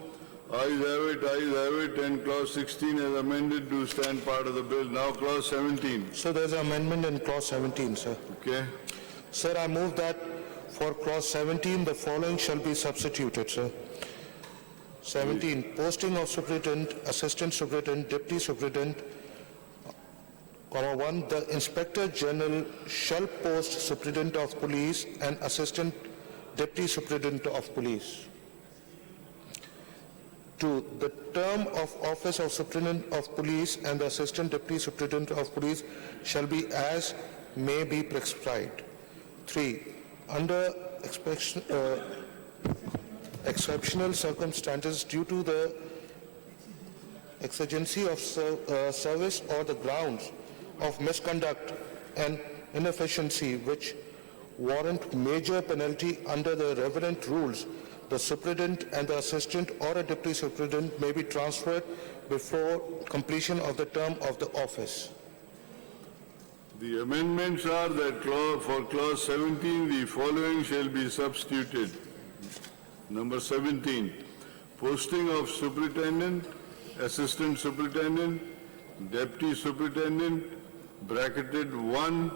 Ayes have it, and clause 16 as amended do stand part of the bill. Now clause 17, So there's an amendment in clause 17, sir. okay? Sir, I move that for clause 17, the following shall be substituted, sir. 17, posting of superintendent, assistant superintendent, deputy superintendent, comma 1, the inspector general shall post superintendent of police and assistant deputy superintendent of police. 2, the term of office of superintendent of police and the assistant deputy superintendent of police shall be as may be prescribed. 3, under exceptional circumstances due to the exigency of service or the grounds of misconduct and inefficiency which warrant major penalty under the relevant rules, the superintendent and the assistant or a deputy superintendent may be transferred before completion of the term of the office. The amendments are that for clause 17, the following shall be substituted. Number 17, posting of superintendent, assistant superintendent, deputy superintendent, bracketed 1,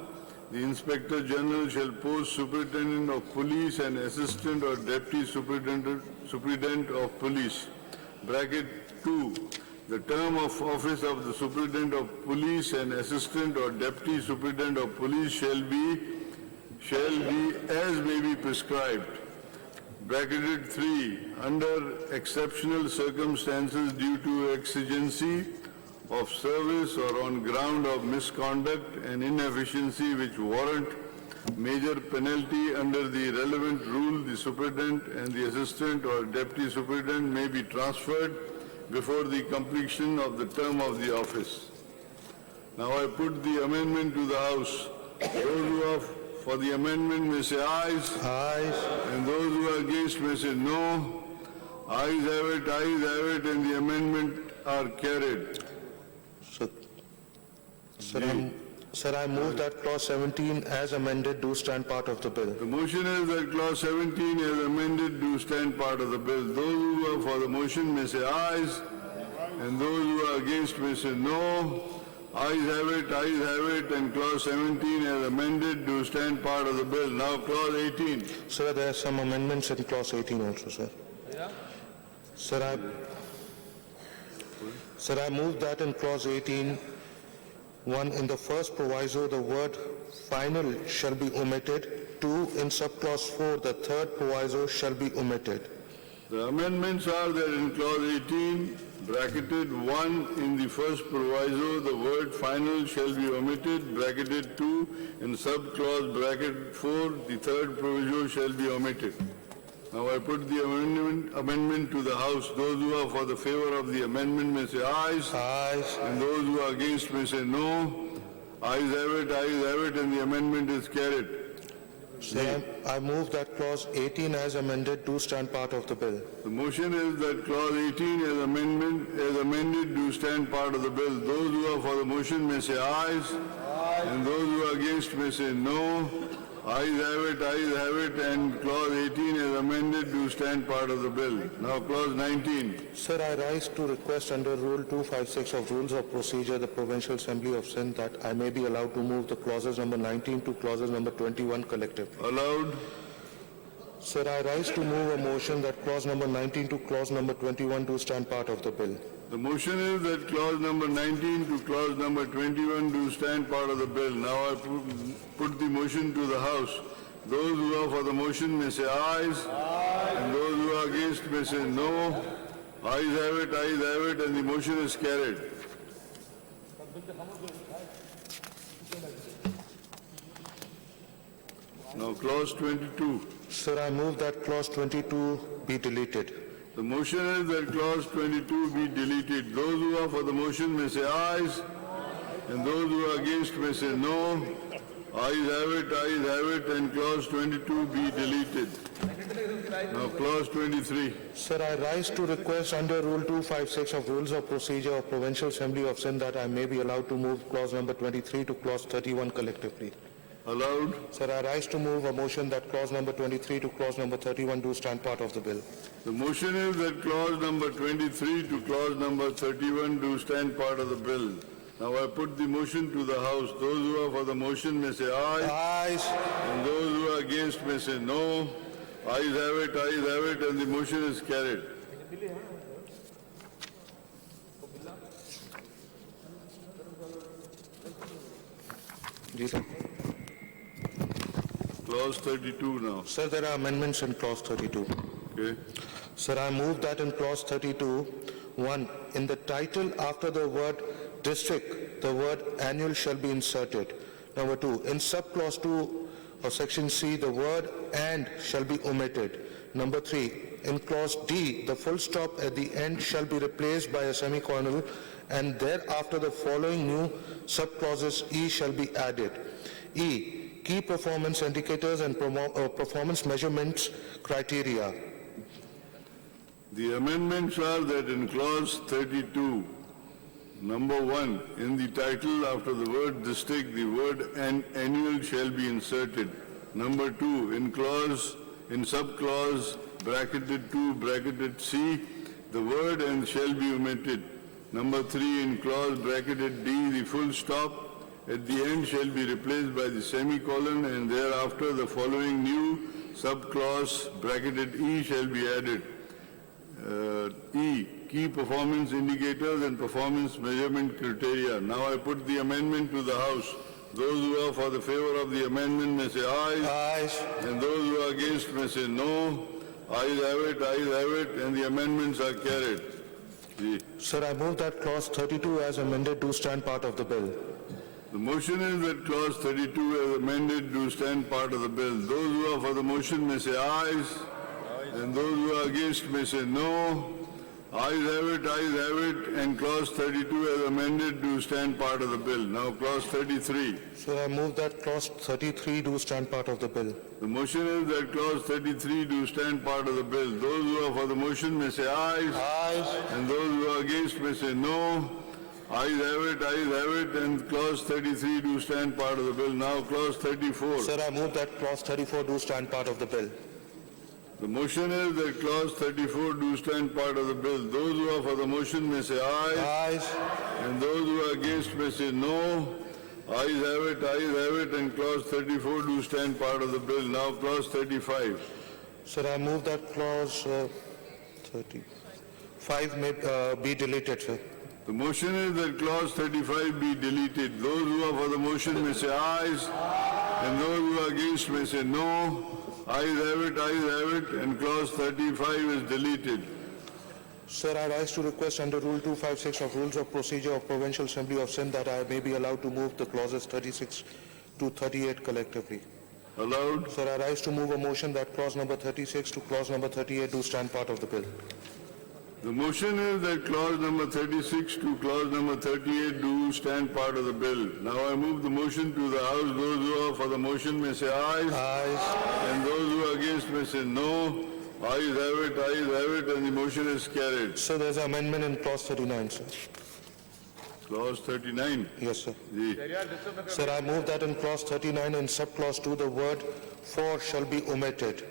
the inspector general shall post superintendent of police and assistant or deputy superintendent of police. Bracket 2, the term of office of the superintendent of police and assistant or deputy superintendent of police shall be as may be prescribed. Bracketed 3, under exceptional circumstances due to exigency of service or on ground of misconduct and inefficiency which warrant major penalty under the relevant rule, the superintendent and the assistant or deputy superintendent may be transferred before the completion of the term of the office. Now I put the amendment to the House. Those who are for the amendment may say ayes. Ayes. And those who are against may say no. Ayes have it, and the amendment are carried. Sir, I move that clause 17 as amended do stand part of the bill. The motion is that clause 17 as amended do stand part of the bill. Those who are for the motion may say ayes, and those who are against may say no. Ayes have it, and clause 17 as amended do stand part of the bill. Now clause 18. Sir, there are some amendments in clause 18 also, sir. Sir, I move that in clause 18, 1, in the first proviso, the word final shall be omitted. 2, in subclause 4, the third proviso shall be omitted. The amendments are that in clause 18, bracketed 1, in the first proviso, the word final shall be omitted. Bracketed 2, in subclause bracket 4, the third proviso shall be omitted. Now I put the amendment to the House. Those who are for the favor of the amendment may say ayes. Ayes. And those who are against may say no. Ayes have it, and the amendment is carried. Sir, I move that clause 18 as amended do stand part of the bill. The motion is that clause 18 as amended do stand part of the bill. Those who are for the motion may say ayes. And those who are against may say no. Ayes have it, and clause 18 as amended do stand part of the bill. Now clause 19. Sir, I rise to request under Rule 256 of Rules of Procedure, the Provincial Assembly of Sindh, that I may be allowed to move the clauses number 19 to clauses number 21 collectively. Allowed. Sir, I rise to move a motion that clause number 19 to clause number 21 do stand part of the bill. The motion is that clause number 19 to clause number 21 do stand part of the bill. Now I put the motion to the House. Those who are for the motion may say ayes. And those who are against may say no. Ayes have it, and the motion is carried. Now clause 22. Sir, I move that clause 22 be deleted. The motion is that clause 22 be deleted. Those who are for the motion may say ayes, and those who are against may say no. Ayes have it, and clause 22 be deleted. Now clause 23. Sir, I rise to request under Rule 256 of Rules of Procedure of Provincial Assembly of Sindh that I may be allowed to move clause number 23 to clause 31 collectively. Allowed? Sir, I rise to move a motion that clause number 23 to clause number 31 do stand part of the bill. The motion is that clause number 23 to clause number 31 do stand part of the bill. Now I put the motion to the House. Those who are for the motion may say aye. Ayes. And those who are against may say no. Ayes have it, and the motion is carried. Yes, sir. Clause 32 now. Sir, there are amendments in clause 32. Okay. Sir, I move that in clause 32, 1, in the title after the word district, the word annual shall be inserted. Number 2, in subclause 2 of section C, the word and shall be omitted. Number 3, in clause D, the full stop at the end shall be replaced by a semicolon, and thereafter the following new subclauses E shall be added. E, key performance indicators and performance measurements criteria. The amendments are that in clause 32, number 1, in the title after the word district, the word annual shall be inserted. Number 2, in subclause bracketed 2, bracketed C, the word and shall be omitted. Number 3, in clause bracketed D, the full stop at the end shall be replaced by the semicolon, and thereafter the following new subclause bracketed E shall be added. E, key performance indicators and performance measurement criteria. Now I put the amendment to the House. Those who are for the favor of the amendment may say aye. Ayes. And those who are against may say no. Ayes have it, and the amendments are carried. Sir, I move that clause 32 as amended do stand part of the bill. The motion is that clause 32 as amended do stand part of the bill. Those who are for the motion may say ayes. And those who are against may say no. Ayes have it, and clause 32 as amended do stand part of the bill. Now clause 33. Sir, I move that clause 33 do stand part of the bill. The motion is that clause 33 do stand part of the bill. Those who are for the motion may say ayes. Ayes. And those who are against may say no. Ayes have it, and clause 33 do stand part of the bill. Now clause 34. Sir, I move that clause 34 do stand part of the bill. The motion is that clause 34 do stand part of the bill. Those who are for the motion may say aye. Ayes. And those who are against may say no. Ayes have it, and clause 34 do stand part of the bill. Now clause 35. Sir, I move that clause 35 may be deleted, sir. The motion is that clause 35 be deleted. Those who are for the motion may say ayes, and those who are against may say no. Ayes have it, and clause 35 is deleted. Sir, I rise to request under Rule 256 of Rules of Procedure of Provincial Assembly of Sindh that I may be allowed to move the clauses 36 to 38 collectively. Allowed? Sir, I rise to move a motion that clause number 36 to clause number 38 do stand part of the bill. The motion is that clause number 36 to clause number 38 do stand part of the bill. Now I move the motion to the House. Those who are for the motion may say ayes. Ayes. And those who are against may say no. Ayes have it, and the motion is carried. Sir, there's an amendment in clause 39, sir. Clause 39. Yes, sir. Ji. Sir, I move that in clause 39 in subclause 2, the word for shall be omitted.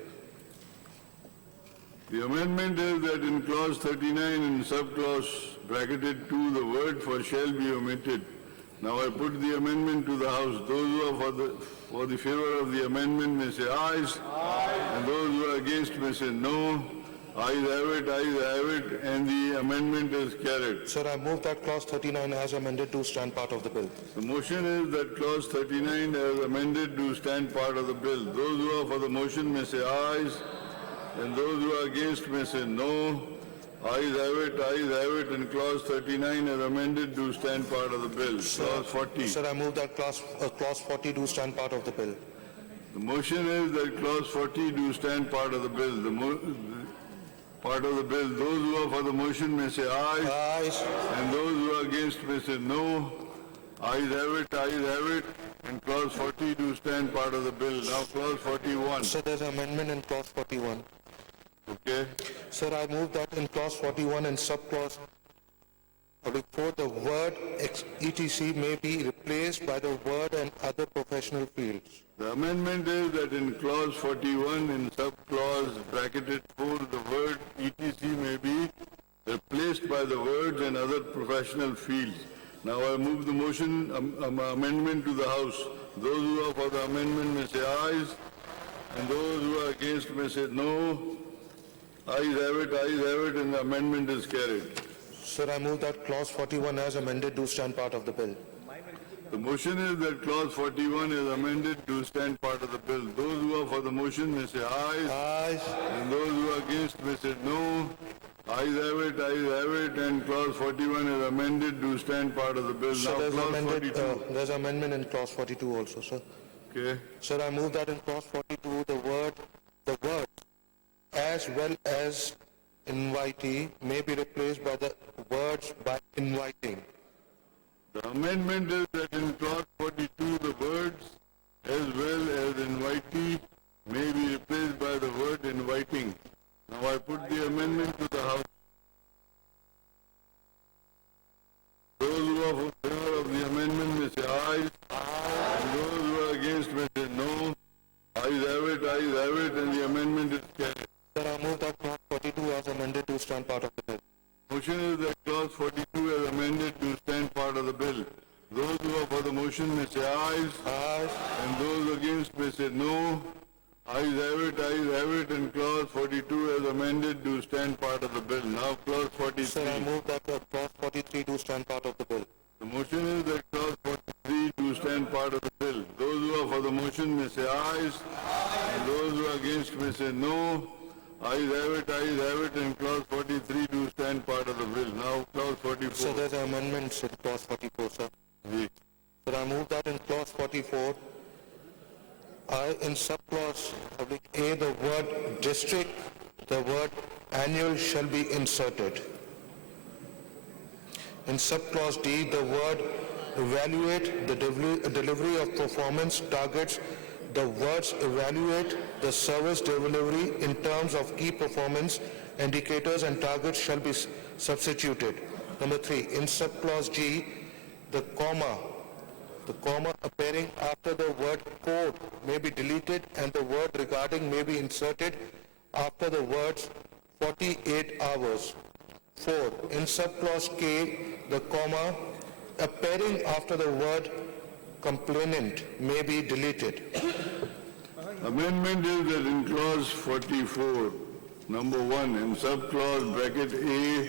The amendment is that in clause 39 in subclause bracketed 2, the word for shall be omitted. Now I put the amendment to the House. Those who are for the favor of the amendment may say ayes. And those who are against may say no. Ayes have it, and the amendment is carried. Sir, I move that clause 39 as amended to stand part of the bill. The motion is that clause 39 as amended do stand part of the bill. Those who are for the motion may say ayes, and those who are against may say no. Ayes have it, and clause 39 as amended do stand part of the bill. Clause 40. Sir, I move that clause 40 do stand part of the bill. The motion is that clause 40 do stand part of the bill. Part of the bill. Those who are for the motion may say aye. Ayes. And those who are against may say no. Ayes have it, and clause 40 do stand part of the bill. Now clause 41. Sir, there's an amendment in clause 41. Okay? Sir, I move that in clause 41 and subclause 4, the word etc may be replaced by the word and other professional fields. The amendment is that in clause 41, in sub-clause bracketed 4, the word etc may be replaced by the words and other professional fields. Now I move the motion, amendment to the House. Those who are for the amendment may say ayes, and those who are against may say no. Ayes have it, and the amendment is carried. Sir, I move that clause 41 as amended do stand part of the bill. The motion is that clause 41 is amended to stand part of the bill. Those who are for the motion may say ayes, Ayes. and those who are against may say no. Ayes have it, and clause 41 is amended to stand part of the bill. Sir, Now clause 42. there's amendment in clause 42 also, sir. Okay. Sir, I move that in clause 42, the word as well as invitee may be replaced by the words by inviting. The amendment is that in clause 42, the words as well as invitee may be replaced by the word inviting. Now I put the amendment to the House. Those who are in favor of the amendment may say ayes, and those who are against may say no. Ayes have it, and the amendment is carried. Sir, I move that clause 42 as amended to stand part of the bill. Motion is that clause 42 as amended to stand part of the bill. Those who are for the motion may say ayes, Ayes. and those against may say no. Ayes have it, and clause 42 as amended to stand part of the bill. Now clause 43. Sir, I move that clause 43 do stand part of the bill. The motion is that clause 43 to stand part of the bill. Those who are for the motion may say ayes, and those who are against may say no. Ayes have it, and clause 43 to stand part of the bill. Now clause 44. So there's an amendment in clause 44, sir. Yes. Sir, I move that in clause 44, in subclause A, the word district, the word annual shall be inserted. In subclause D, the word evaluate the delivery of performance targets, the words evaluate the service delivery in terms of key performance indicators and targets shall be substituted. Number 3, in subclause G, the comma appearing after the word code may be deleted and the word regarding may be inserted after the words 48 hours. 4, in subclause K, the comma appearing after the word complainant may be deleted. Amendment is that in clause 44, number 1, in subclause bracket A,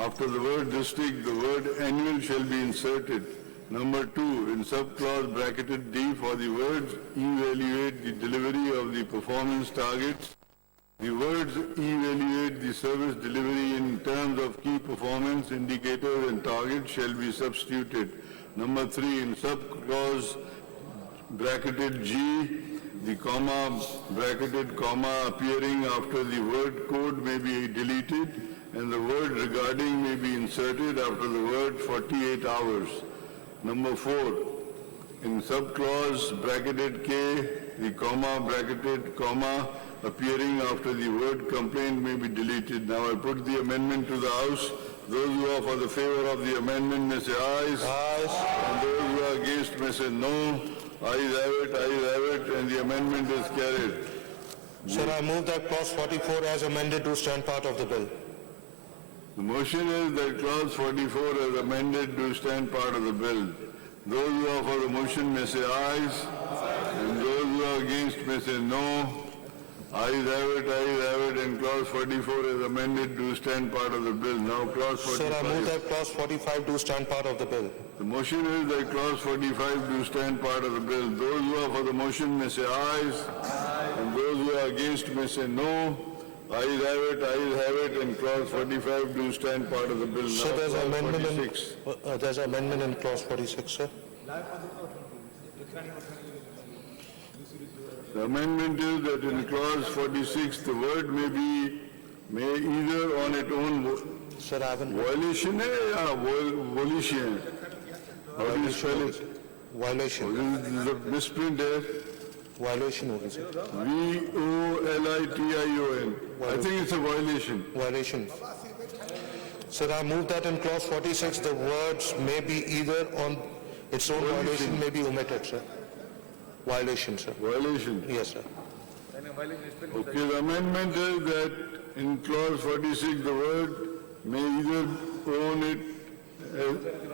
after the word district, the word annual shall be inserted. Number 2, in subclause bracketed D, for the words evaluate the delivery of the performance targets, the words evaluate the service delivery in terms of key performance indicators and targets shall be substituted. Number 3, in subclause bracketed G, the comma, bracketed comma appearing after the word code may be deleted and the word regarding may be inserted after the word 48 hours. Number 4, in subclause bracketed K, the comma, bracketed comma appearing after the word complaint may be deleted. Now I put the amendment to the House. Those who are for the favor of the amendment may say ayes. Ayes. And those who are against may say no. Ayes have it, and the amendment is carried. Sir, I move that clause 44 as amended to stand part of the bill. The motion is that clause 44 as amended to stand part of the bill. Those who are for the motion may say ayes, and those who are against may say no. Ayes have it, and clause 44 is amended to stand part of the bill. Now clause 45. Sir, I move that clause 45 do stand part of the bill. The motion is that clause 45 do stand part of the bill. Those who are for the motion may say ayes, and those who are against may say no. Ayes have it, and clause 45 do stand part of the bill. So now there's an clause amendment 46. there's an amendment in clause 46, sir. The amendment is that in clause 46, the word may either on its own Sir, I haven't... violation or volition. How do you spell it? Violation. This is a misprint there. Violation होगी sir. VOLITION. I think it's a violation. Violation. Sir, I move that in clause 46, the words may be either on its own violation may be omitted, sir. Violation, sir. Violation. Yes, sir. Okay, the amendment is that in clause 46, the word may either own it,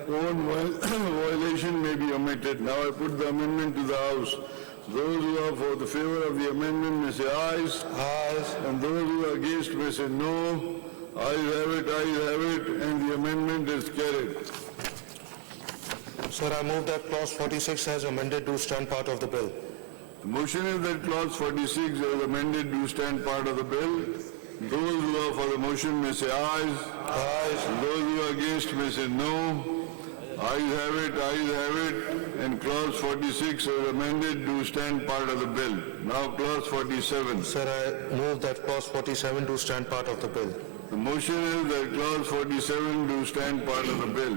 violation may be omitted. Now I put the amendment to the House. Those who are for the favor of the amendment may say ayes. Ayes. And those who are against may say no. Ayes have it, and the amendment is carried. Sir, I move that clause 46 as amended do stand part of the bill. The motion is that clause 46 as amended do stand part of the bill. Those who are for the motion may say ayes. Ayes. And those who are against may say no. Ayes have it, and clause 46 as amended do stand part of the bill. Now clause 47. Sir, I move that clause 47 do stand part of the bill. The motion is that clause 47 do stand part of the bill.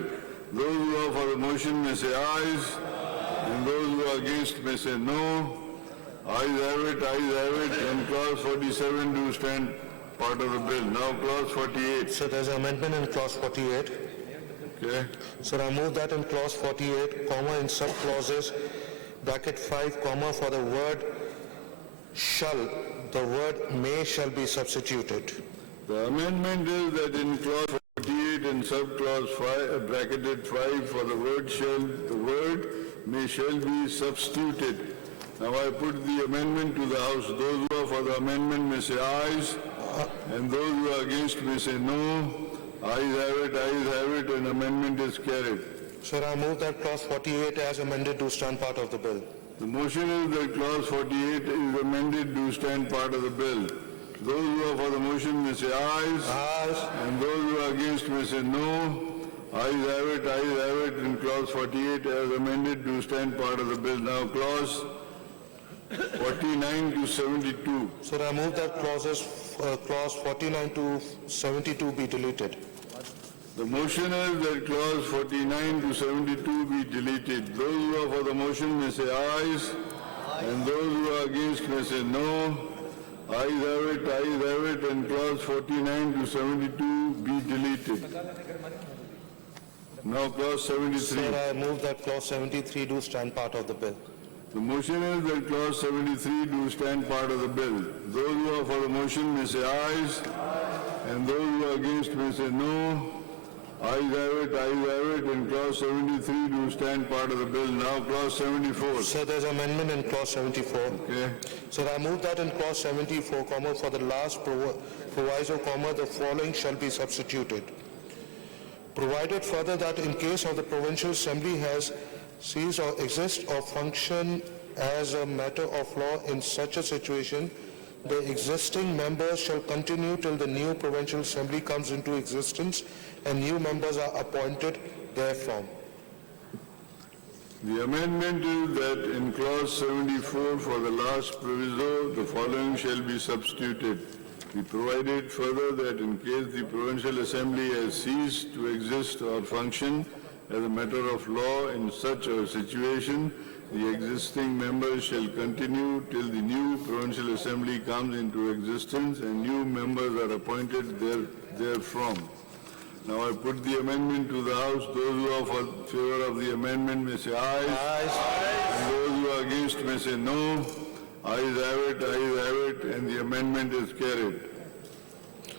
Those who are for the motion may say ayes, and those who are against may say no. Ayes have it, and clause 47 do stand part of the bill. Now clause 48. So there's an amendment in clause 48. Okay. Sir, I move that in clause 48, comma, in sub-clauses, bracket 5, comma, for the word shall, the word may shall be substituted. The amendment is that in clause 48 and sub-clause 5, bracketed 5, for the word shall, the word may shall be substituted. Now I put the amendment to the House. Those who are for the amendment may say ayes, and those who are against may say no. Ayes have it, and amendment is carried. Sir, I move that clause 48 as amended do stand part of the bill. The motion is that clause 48 is amended to stand part of the bill. Those who are for the motion may say ayes. Ayes. And those who are against may say no. Ayes have it, and clause 48 as amended to stand part of the bill. Now clause 49 to 72. Sir, I move that clause 49 to 72 be deleted. The motion is that clause 49 to 72 be deleted. Those who are for the motion may say ayes, and those who are against may say no. Ayes have it, and clause 49 to 72 be deleted. Now clause 73. Sir, I move that clause 73 do stand part of the bill. The motion is that clause 73 do stand part of the bill. Those who are for the motion may say ayes, and those who are against may say no. Ayes have it, and clause 73 do stand part of the bill. Now clause 74. Sir, there's amendment in clause 74. Okay. Sir, I move that in clause 74, comma, for the last proviso, comma, the following shall be substituted. Provided further that in case of the Provincial Assembly has ceased or exist or function as a matter of law in such a situation, the existing members shall continue till the new Provincial Assembly comes into existence and new members are appointed therefrom. The amendment is that in clause 74 for the last proviso, the following shall be substituted. We provided further that in case the Provincial Assembly has ceased to exist or function as a matter of law in such a situation, the existing members shall continue till the new Provincial Assembly comes into existence and new members are appointed therefrom. Now I put the amendment to the House. Those who are for favor of the amendment may say ayes. Ayes. And those who are against may say no. Ayes have it, and the amendment is carried.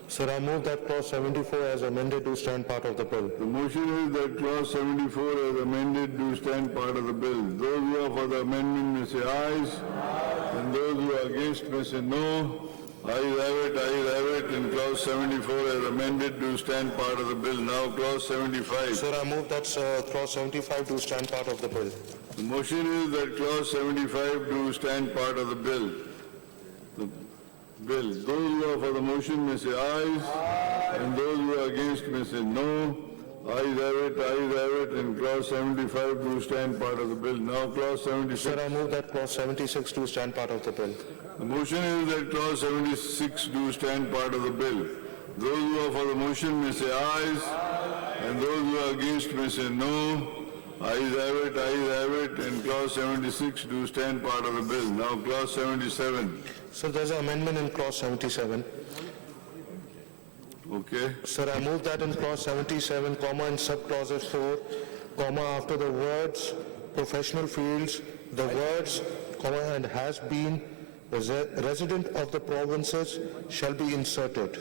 Sir, I move that clause 74 as amended do stand part of the bill. The motion is that clause 74 as amended do stand part of the bill. Those who are for the amendment may say ayes, and those who are against may say no. Ayes have it, and clause 74 as amended do stand part of the bill. Now clause 75. Sir, I move that clause 75 do stand part of the bill. The motion is that clause 75 do stand part of the bill. Those who are for the motion may say ayes, and those who are against may say no. Ayes have it, and clause 75 do stand part of the bill. Now clause 76. Sir, I move that clause 76 do stand part of the bill. The motion is that clause 76 do stand part of the bill. Those who are for the motion may say ayes, and those who are against may say no. Ayes have it, and clause 76 do stand part of the bill. Now clause 77. So there's an amendment in clause 77. Okay? Sir, I move that in clause 77, comma, in sub-clauses 4, comma, after the words professional fields, the words, comma, and has been resident of the provinces shall be inserted.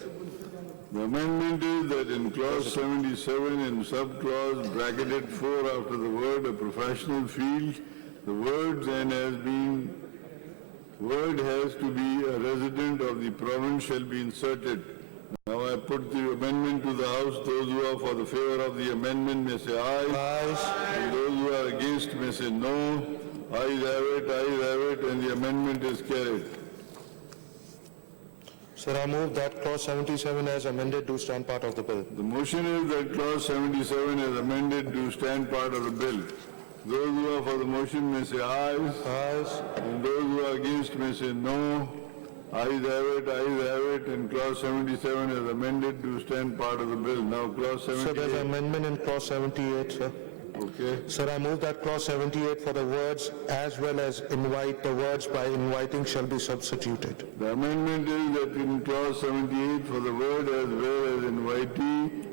The amendment is that in clause 77 in sub-clause bracketed 4 after the word a professional field, the words and has been, word has to be a resident of the province shall be inserted. Now I put the amendment to the House. Those who are for the favor of the amendment may say aye. Ayes. And those who are against may say no. Ayes have it, and the amendment is carried. Sir, I move that clause 77 as amended do stand part of the bill. The motion is that clause 77 as amended do stand part of the bill. Those who are for the motion may say aye. Ayes. And those who are against may say no. Ayes have it, and clause 77 as amended do stand part of the bill. Now clause So 78. there's an amendment in clause 78, sir. Okay. Sir, I move that clause 78 for the words as well as invite, the words by inviting shall be substituted. The amendment is that in clause 78 for the word as well as invitee,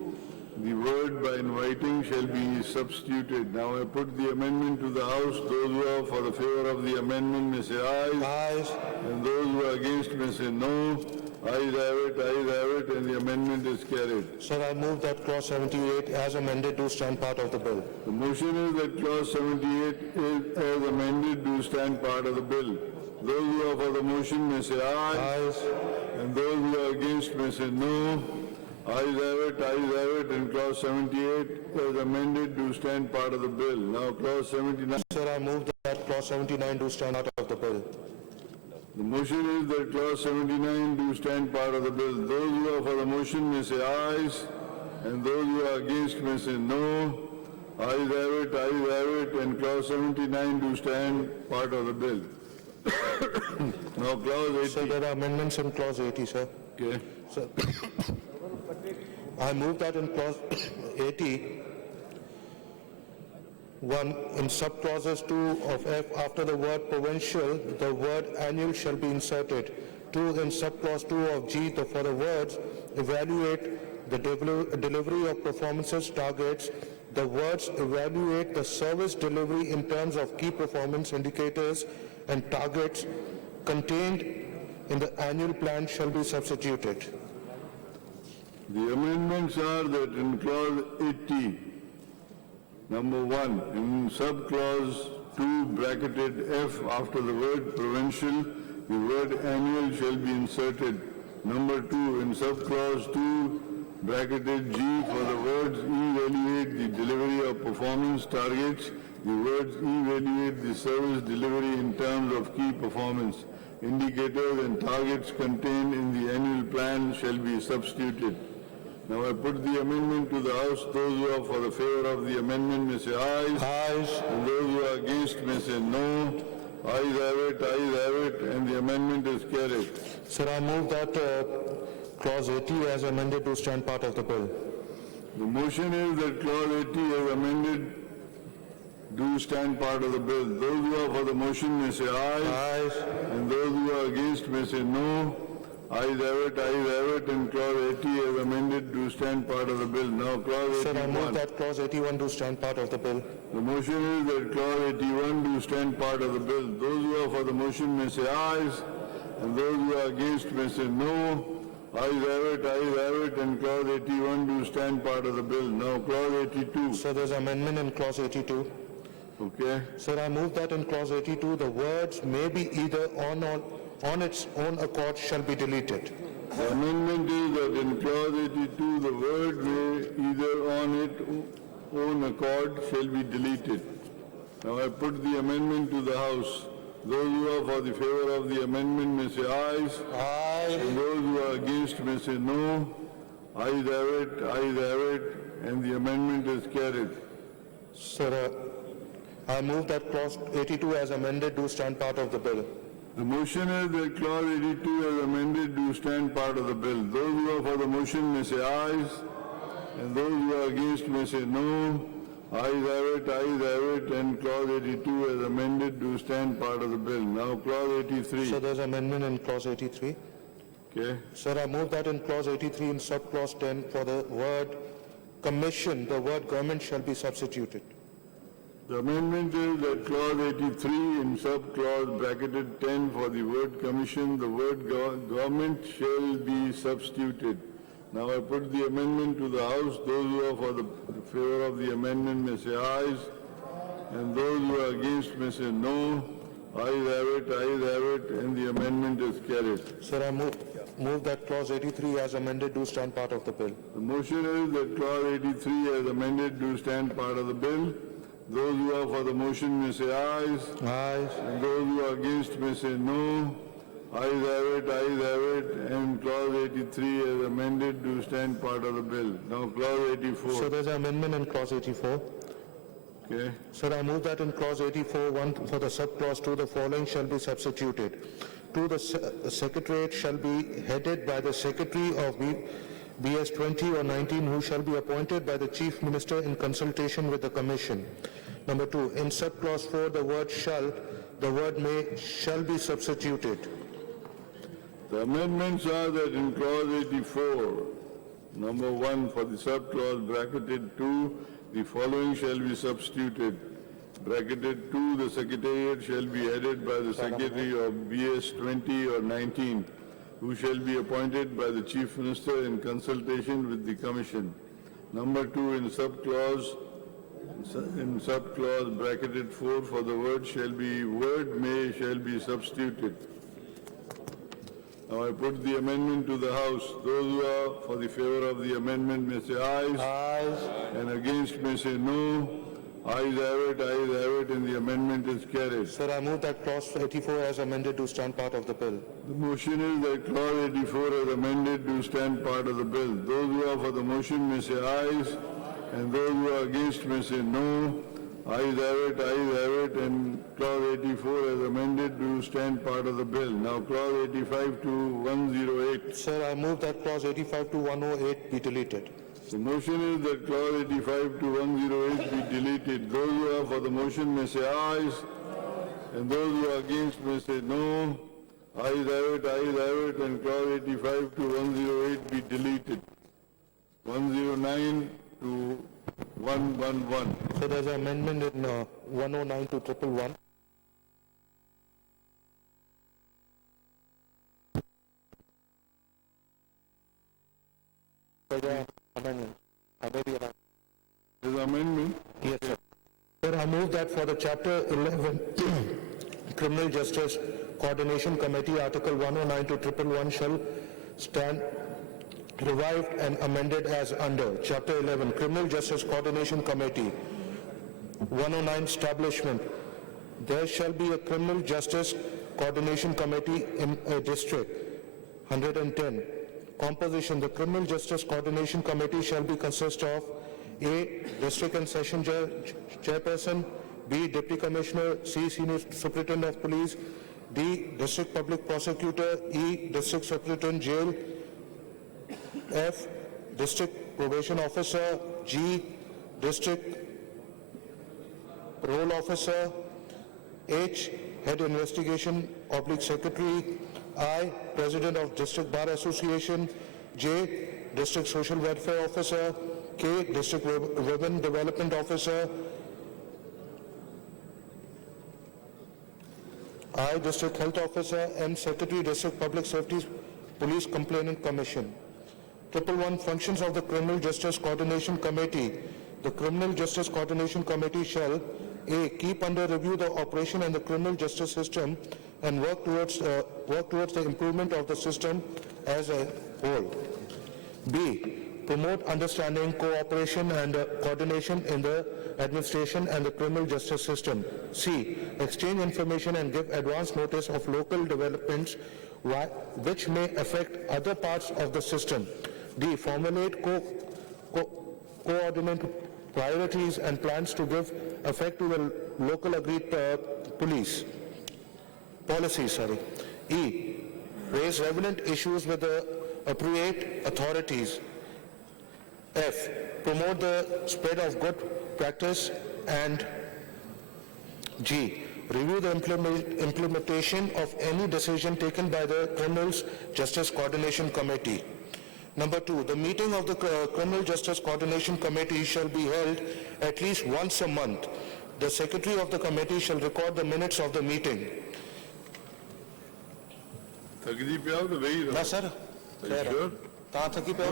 the word by inviting shall be substituted. Now I put the amendment to the House. Those who are for the favor of the amendment may say aye. Ayes. And those who are against may say no. Ayes have it, and the amendment is carried. Sir, I move that clause 78 as amended do stand part of the bill. The motion is that clause 78 is as amended do stand part of the bill. Those who are for the motion may say aye. Ayes. And those who are against may say no. Ayes have it, and clause 78 as amended do stand part of the bill. Now clause 79. Sir, I move that clause 79 do stand part of the bill. The motion is that clause 79 do stand part of the bill. Those who are for the motion may say ayes, and those who are against may say no. Ayes have it, and clause 79 do stand part of the bill. Now clause Sir, 80. there are amendments in clause 80, sir. Okay. Sir, I move that in clause 80, 1, in sub-clauses 2 of F, after the word provincial, the word annual shall be inserted. 2, in sub-clause 2 of G, for the words evaluate the delivery of performances targets, the words evaluate the service delivery in terms of key performance indicators and targets contained in the annual plan shall be substituted. The amendments are that in clause 80, number 1, in sub-clause 2 bracketed F after the word provincial, the word annual shall be inserted. Number 2, in sub-clause 2 bracketed G for the words evaluate the delivery of performance targets, the words evaluate the service delivery in terms of key performance indicators and targets contained in the annual plan shall be substituted. Now I put the amendment to the House. Those who are for the favor of the amendment may say ayes. Ayes. And those who are against may say no. Ayes have it, and the amendment is carried. Sir, I move that clause 80 as amended to stand part of the bill. The motion is that clause 80 as amended do stand part of the bill. Those who are for the motion may say aye. Ayes. And those who are against may say no. Ayes have it, and clause 80 as amended do stand part of the bill. Now clause Sir, I 81. move that clause 81 to stand part of the bill. The motion is that clause 81 do stand part of the bill. Those who are for the motion may say ayes, and those who are against may say no. Ayes have it, and clause 81 do stand part of the bill. Now clause 82. So there's amendment in clause 82. Okay. Sir, I move that in clause 82, the words may be either on or on its own accord shall be deleted. The amendment is that in clause 82, the word may either on its own accord shall be deleted. Now I put the amendment to the House. Those who are for the favor of the amendment may say ayes. Aye. And those who are against may say no. Ayes have it, and the amendment is carried. Sir, I move that clause 82 as amended do stand part of the bill. The motion is that clause 82 as amended do stand part of the bill. Those who are for the motion may say ayes, and those who are against may say no. Ayes have it, and clause 82 as amended do stand part of the bill. Now clause 83. So there's amendment in clause 83. Okay? Sir, I move that in clause 83 in subclause 10 for the word commission, the word government shall be substituted. The amendment is that clause 83 in subclause bracketed 10 for the word commission, the word government shall be substituted. Now I put the amendment to the House. Those who are for the favor of the amendment may say ayes, and those who are against may say no. Ayes have it, and the amendment is carried. Sir, I move that clause 83 as amended do stand part of the bill. The motion is that clause 83 as amended do stand part of the bill. Those who are for the motion may say ayes, Ayes. and those who are against may say no. Ayes have it, and clause 83 as amended do stand part of the bill. Now clause 84. So there's an amendment in clause 84. Okay. Sir, I move that in clause 84, 1 for the subclause 2, the following shall be substituted. 2, the secretariat shall be headed by the secretary of BS 20 or 19 who shall be appointed by the chief minister in consultation with the commission. Number 2, in subclause 4, the word shall, the word may shall be substituted. The amendments are that in clause 84, number 1 for the subclause bracketed 2, the following shall be substituted. Bracketed 2, the secretariat shall be headed by the secretary of BS 20 or 19, who shall be appointed by the chief minister in consultation with the commission. Number 2, in subclause bracketed 4 for the word may shall be substituted. Now I put the amendment to the House. Those who are for the favor of the amendment may say ayes. Ayes. And against may say no. Ayes have it, and the amendment is carried. Sir, I move that clause 84 as amended do stand part of the bill. The motion is that clause 84 as amended do stand part of the bill. Those who are for the motion may say ayes, and those who are against may say no. Ayes have it, and clause 84 as amended do stand part of the bill. Now clause 85 to 108. Sir, I move that clause 85 to 108 be deleted. The motion is that clause 85 to 108 be deleted. Those who are for the motion may say ayes, and those who are against may say no. Ayes have it, and clause 85 to 108 be deleted. 109 to 111. So there's an amendment in 109 to 111. Amendment. There's amendment. Yes, sir. Sir, I move that for the Chapter 11 Criminal Justice Coordination Committee, Article 109 to 111 shall stand revived and amended as under. Chapter 11 Criminal Justice Coordination Committee, 109 Establishment. There shall be a Criminal Justice Coordination Committee in a district. 110. Composition. The Criminal Justice Coordination Committee shall be consist of A. District and Session Judge, Chairperson, B. Deputy Commissioner, C. Senior Superintendent of Police, D. District Public Prosecutor, E. District Superintendent Jail, F. District Probation Officer, G. District Parole Officer, H. Head Investigation / Secretary, I. President of District Bar Association, J. District Social Welfare Officer, K. District Women Development Officer, I. District Health Officer, M. Secretary, District Public Safety Police Complainant Commission. 111 Functions of the Criminal Justice Coordination Committee. The Criminal Justice Coordination Committee shall A. Keep under review the operation and the criminal justice system and work towards the improvement of the system as a whole. B. Promote understanding, cooperation and coordination in the administration and the criminal justice system. C. Exchange information and give advance notice of local developments which may affect other parts of the system. D. Formulate coordinate priorities and plans to give effect to the local agreed policies. E. Raise relevant issues with the appropriate authorities. F. Promote the spread of good practice. And G. review the implementation of any decision taken by the Criminal Justice Coordination Committee. Number 2, the meeting of the Criminal Justice Coordination Committee shall be held at least once a month. The Secretary of the committee shall record the minutes of the meeting. Thakji pe aao to wahi raho. No, sir. Are you sure? No,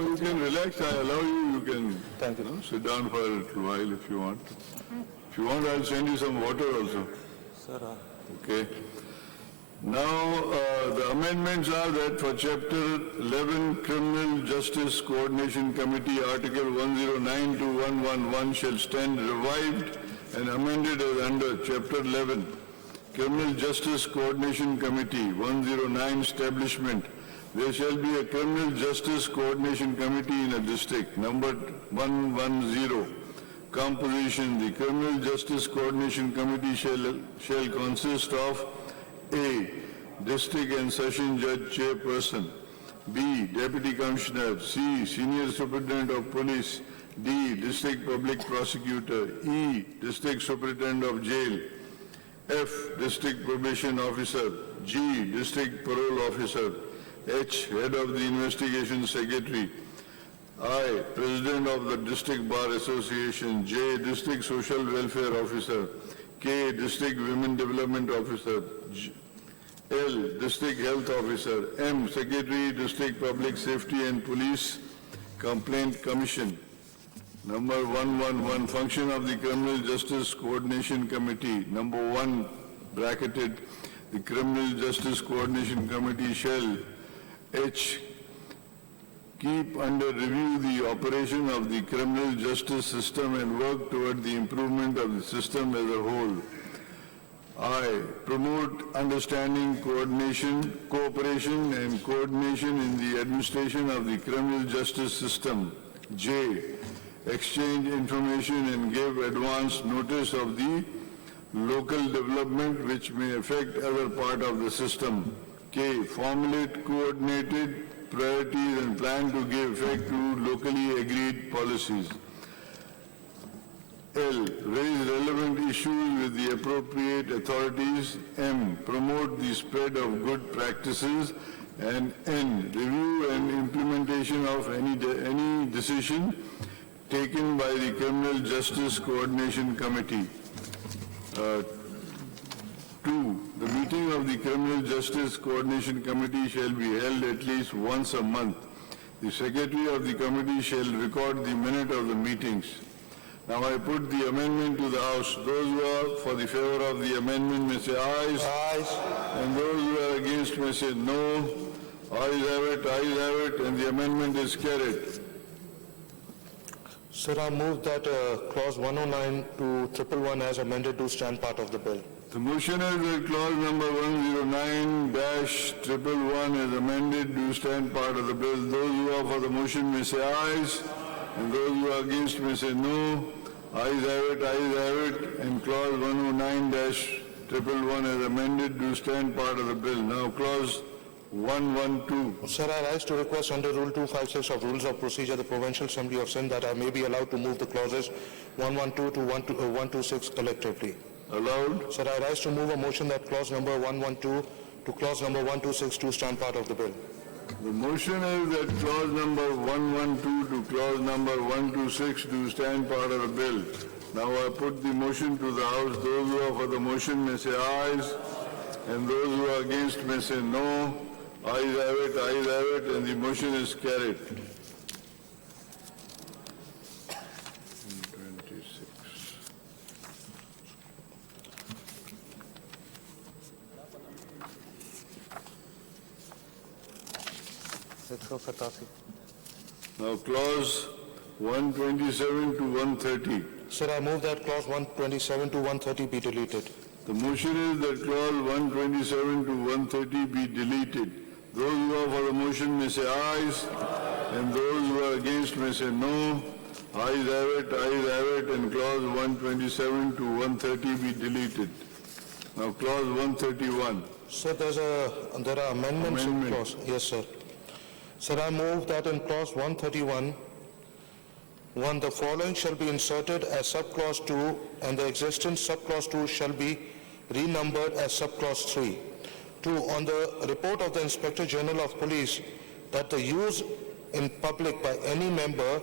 you can relax, I allow you, you can Thank you. sit down for a little while if you want. If you want, I'll send you some water also. Sir, Okay. Now, the amendments are that for Chapter 11, Criminal Justice Coordination Committee, Article 109 to 111 shall stand revived and amended as under Chapter 11, Criminal Justice Coordination Committee, 109 establishment. There shall be a Criminal Justice Coordination Committee in a district, numbered 110. Composition: the Criminal Justice Coordination Committee shall consist of A. District and Session Judge Chairperson, B. Deputy Commissioner, C. Senior Superintendent of Police, D. District Public Prosecutor, E. District Superintendent of Jail, F. District Probation Officer, G. District Parole Officer, H. Head of the Investigation Secretary, I. President of the District Bar Association, J. District Social Welfare Officer, K. District Women Development Officer, L. District Health Officer, M. Secretary, District Public Safety and Police Complaint Commission. Number 111, function of the Criminal Justice Coordination Committee. Number 1, bracketed, the Criminal Justice Coordination Committee shall H. Keep under review the operation of the criminal justice system and work toward the improvement of the system as a whole. I. Promote understanding, coordination, cooperation and coordination in the administration of the criminal justice system. J. Exchange information and give advance notice of the local development which may affect other part of the system. K. Formulate coordinated priorities and plan to give effect to locally agreed policies. L. Raise relevant issues with the appropriate authorities. M. Promote the spread of good practices. And N. Review and implementation of any decision taken by the Criminal Justice Coordination Committee. 2. The meeting of the Criminal Justice Coordination Committee shall be held at least once a month. The Secretary of the committee shall record the minute of the meetings. Now I put the amendment to the House. Those who are for the favor of the amendment may say ayes. Ayes. And those who are against may say no. Ayes have it, and the amendment is carried. Sir, I move that clause 109 to 111 as amended to stand part of the bill. The motion is that clause number 109-111 is amended to stand part of the bill. Those who are for the motion may say ayes, and those who are against may say no. Ayes have it, and clause 109-111 is amended to stand part of the bill. Now clause 112. Sir, I rise to request under Rule 256 of Rules of Procedure, the Provincial Assembly of Sindh, that I may be allowed to move the clauses 112 to 126 collectively. Allowed? Sir, I rise to move a motion that clause number 112 to clause number 126 to stand part of the bill. The motion is that clause number 112 to clause number 126 to stand part of the bill. Now I put the motion to the House. Those who are for the motion may say ayes, and those who are against may say no. Ayes have it, and the motion is carried. 126. Now clause 127 to 130. Sir, I move that clause 127 to 130 be deleted. The motion is that clause 127 to 130 be deleted. Those who are for the motion may say ayes, and those who are against may say no. Ayes have it, and clause 127 to 130 be deleted. Now clause 131. Sir, there are amendments in clause. Yes, sir. Sir, I move that in clause 131, 1, the following shall be inserted as subclause 2, and the existing subclause 2 shall be renumbered as subclause 3. 2. On the report of the Inspector General of Police that the use in public by any member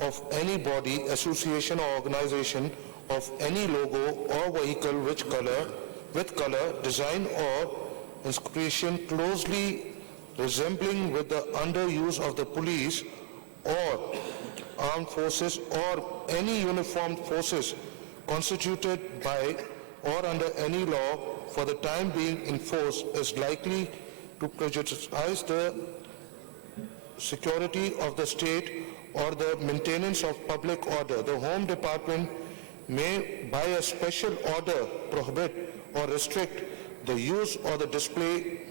of any body, association or organization of any logo or vehicle with color, design or inscription closely resembling with the underuse of the police or armed forces or any uniformed forces constituted by or under any law for the time being in force is likely to prejudice the security of the state or the maintenance of public order. The Home Department may, by a special order, prohibit or restrict the use or the display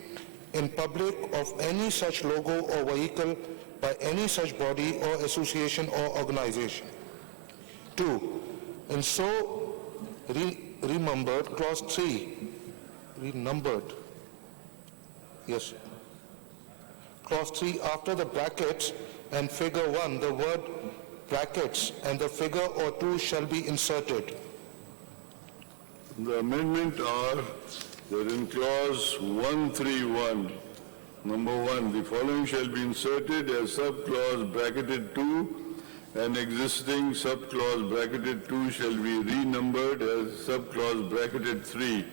in public of any such logo or vehicle by any such body or association or organization. 2. And so renumbered, clause 3, renumbered, yes. Clause 3, after the brackets and figure 1, the word brackets and the figure or 2 shall be inserted. The amendment are that in clause 131, number 1, the following shall be inserted as subclause bracketed 2 and existing subclause bracketed 2 shall be renumbered as subclause bracketed 3.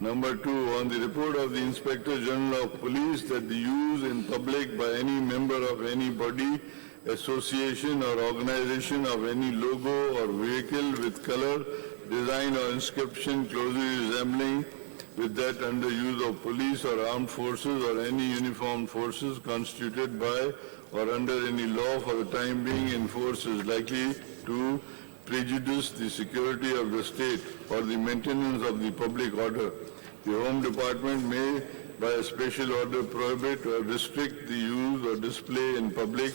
Number 2, on the report of the Inspector General of Police that the use in public by any member of any body, association or organization of any logo or vehicle with color, design or inscription closely resembling with that under use of police or armed forces or any uniformed forces constituted by or under any law for the time being in force is likely to prejudice the security of the state or the maintenance of the public order. The Home Department may, by a special order, prohibit or restrict the use or display in public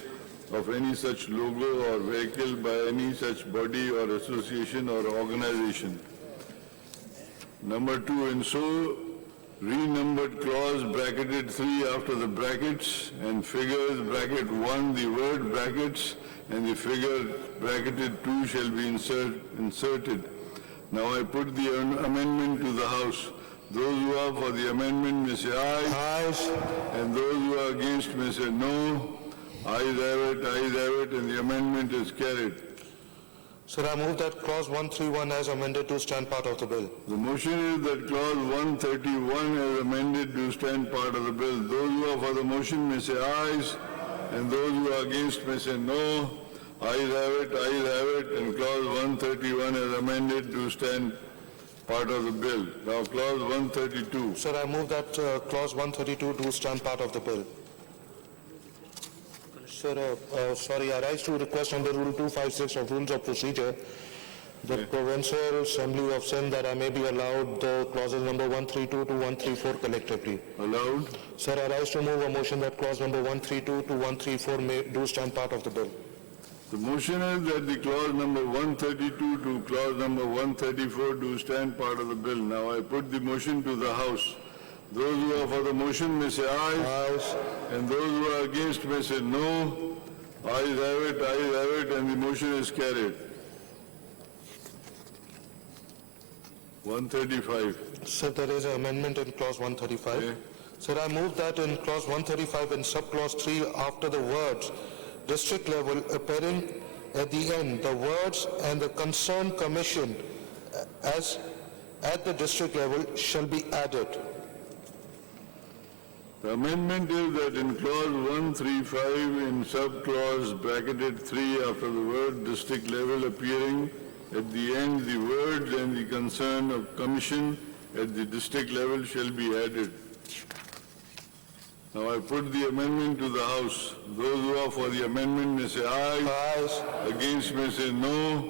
of any such logo or vehicle by any such body or association or organization. Number 2, in so renumbered clause bracketed 3 after the brackets and figures bracket 1, the word brackets and the figure bracketed 2 shall be inserted. Now I put the amendment to the House. Those who are for the amendment may say aye. Ayes. And those who are against may say no. Ayes have it, and the amendment is carried. Sir, I move that clause 131 as amended to stand part of the bill. The motion is that clause 131 as amended to stand part of the bill. Those who are for the motion may say ayes, and those who are against may say no. Ayes have it, and clause 131 as amended to stand part of the bill. Now clause 132. Sir, I move that clause 132 to stand part of the bill. Sir, sorry, I rise to request under Rule 256 of Rules of Procedure, the Provincial Assembly of Sindh, that I may be allowed the clauses number 132 to 134 collectively. Allowed? Sir, I rise to move a motion that clause number 132 to 134 may do stand part of the bill. The motion is that the clause number 132 to clause number 134 do stand part of the bill. Now I put the motion to the House. Those who are for the motion may say aye. Ayes. And those who are against may say no. Ayes have it, and the motion is carried. 135. Sir, there is an amendment in clause 135. Okay. Sir, I move that in clause 135 in subclause 3 after the words district level appearing at the end, the words and the concerned commission as at the district level shall be added. The amendment is that in clause 135 in subclause bracketed 3 after the word district level appearing at the end, the words and the concern of commission at the district level shall be added. Now I put the amendment to the House. Those who are for the amendment may say aye. Ayes. Against may say no.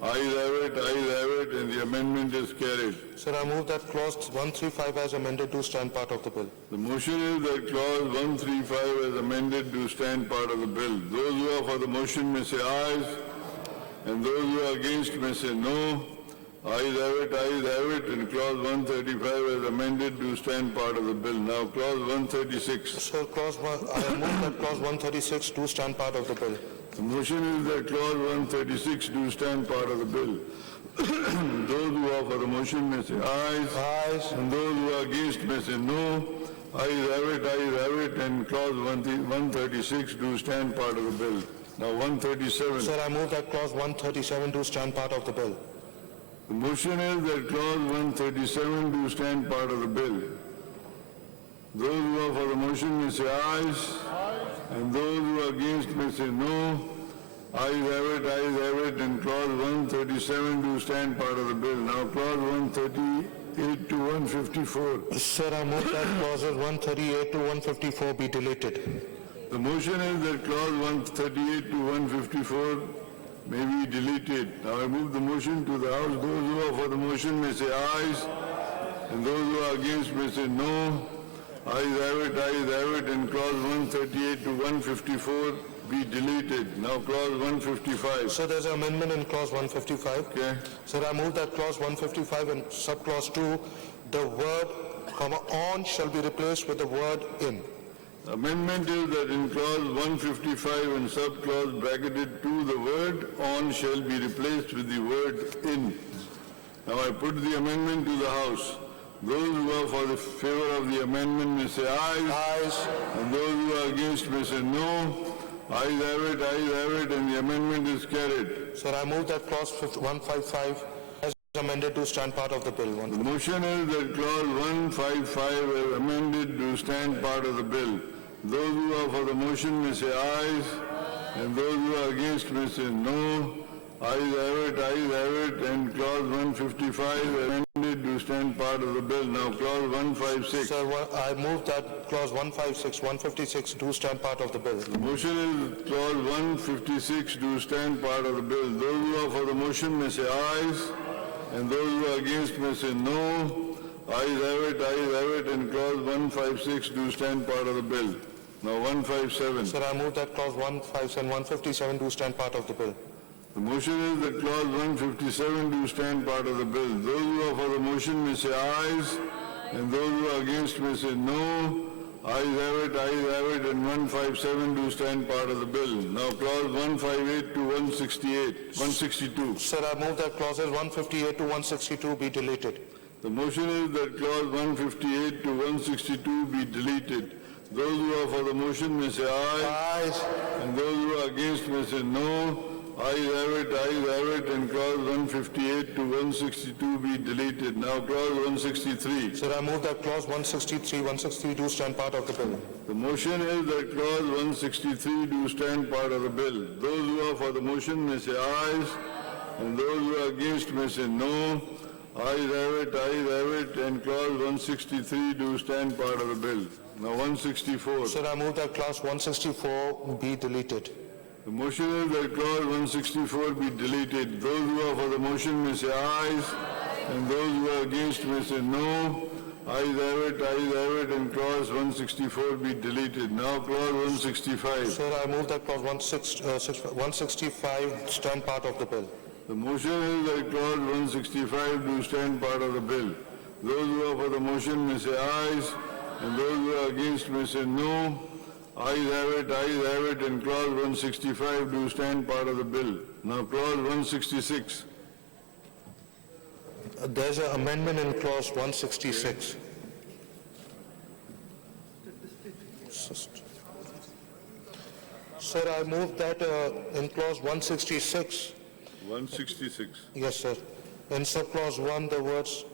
Ayes have it, and the amendment is carried. Sir, I move that clause 135 as amended to stand part of the bill. The motion is that clause 135 as amended to stand part of the bill. Those who are for the motion may say ayes, and those who are against may say no. Ayes have it, and clause 135 as amended to stand part of the bill. Now clause 136. Sir, I move that clause 136 to stand part of the bill. The motion is that clause 136 do stand part of the bill. Those who are for the motion may say ayes. Ayes. And those who are against may say no. Ayes have it, and clause 136 do stand part of the bill. Now 137. Sir, I move that clause 137 do stand part of the bill. The motion is that clause 137 do stand part of the bill. Those who are for the motion may say ayes. And those who are against may say no. Ayes have it, and clause 137 do stand part of the bill. Now clause 138 to 154. Sir, I move that clauses 138 to 154 be deleted. The motion is that clause 138 to 154 may be deleted. Now I move the motion to the House. Those who are for the motion may say ayes, and those who are against may say no. Ayes have it, and clause 138 to 154 be deleted. Now clause 155. So there's an amendment in clause 155. Okay. Sir, I move that clause 155 and subclause 2, the word comma on shall be replaced with the word in. Amendment is that in clause 155 and subclause bracketed 2, the word on shall be replaced with the word in. Now I put the amendment to the House. Those who are for the favor of the amendment may say ayes. Ayes. And those who are against may say no. Ayes have it, and the amendment is carried. Sir, I move that clause 155 as amended to stand part of the bill. The motion is that clause 155 as amended to stand part of the bill. Those who are for the motion may say ayes, and those who are against may say no. Ayes have it, and clause 155 amended to stand part of the bill. Now clause 156. Sir, I move that clause 156, 156 do stand part of the bill. The motion is clause 156 to stand part of the bill. Those who are for the motion may say ayes, and those who are against may say no. Ayes have it, and clause 156 do stand part of the bill. Now 157. Sir, I move that clause 157, 157 do stand part of the bill. The motion is that clause 157 do stand part of the bill. Those who are for the motion may say ayes, and those who are against may say no. Ayes have it, and 157 do stand part of the bill. Now clause 158 to 162. Sir, I move that clauses 158 to 162 be deleted. The motion is that clause 158 to 162 be deleted. Those who are for the motion may say aye. Ayes. And those who are against may say no. Ayes have it, and clause 158 to 162 be deleted. Now clause 163. Sir, I move that clause 163, 163 do stand part of the bill. The motion is that clause 163 do stand part of the bill. Those who are for the motion may say ayes, and those who are against may say no. Ayes have it, and clause 163 do stand part of the bill. Now 164. Sir, I move that clause 164 be deleted. The motion is that clause 164 be deleted. Those who are for the motion may say ayes, and those who are against may say no. Ayes have it, and clause 164 be deleted. Now clause 165. Sir, I move that clause 165 stand part of the bill. The motion is that clause 165 do stand part of the bill. Those who are for the motion may say ayes, and those who are against may say no. Ayes have it, and clause 165 do stand part of the bill. Now clause 166. There's an amendment in clause 166. Sir, I move that in clause 166. 166. Yes, sir. In subclause 1, the words,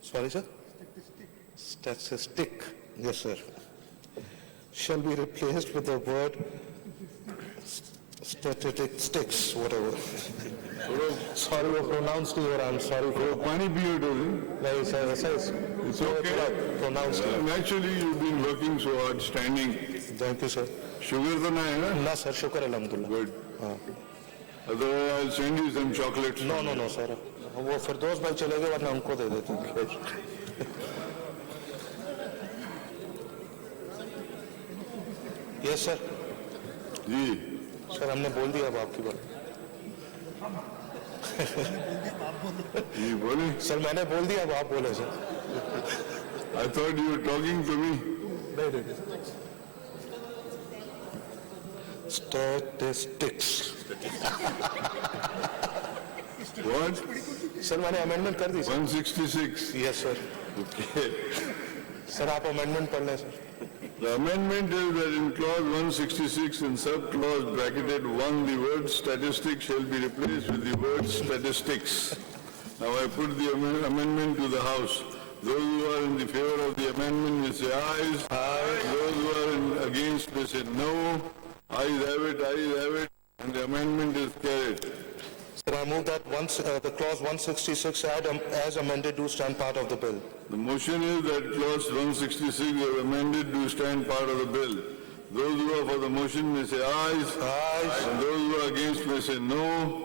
sorry, sir? Statistic. Yes, sir. Shall be replaced with the word statistics, whatever. Sorry, वो pronounced नहीं हो रहा. I'm sorry for. पानी पियो डोली. नहीं sir, ऐसा It's okay. pronounced. Naturally, you've been working so hard, standing. Thank you, sir. Sugar तो नहीं है ना? ना sir, शुक्र अल्हम्दुलिल्लाह. Good. Otherwise, I'll send you some chocolates. No, sir. वो फिरदौस भाई चले गए वरना उनको दे देते हैं. Yes, sir. जी. सर हमने बोल दिया अब आपकी बात. जी बोले. सर मैंने बोल दिया अब आप बोले sir. I thought you were talking to me. Statistics. What? Sir मैंने amendment कर दी sir. 166. Yes sir. Okay. Sir आप amendment पढ़ लें sir. The amendment is that in clause 166 in sub-clause bracketed 1, the word statistic shall be replaced with the word statistics. Now I put the amendment to the House. Those who are in the favor of the amendment may say ayes. Aye. Those who are against may say no. Ayes have it, and the amendment is carried. Sir, I move that the clause 166 as amended do stand part of the bill. The motion is that clause 166 as amended do stand part of the bill. Those who are for the motion may say ayes. Ayes. And those who are against may say no.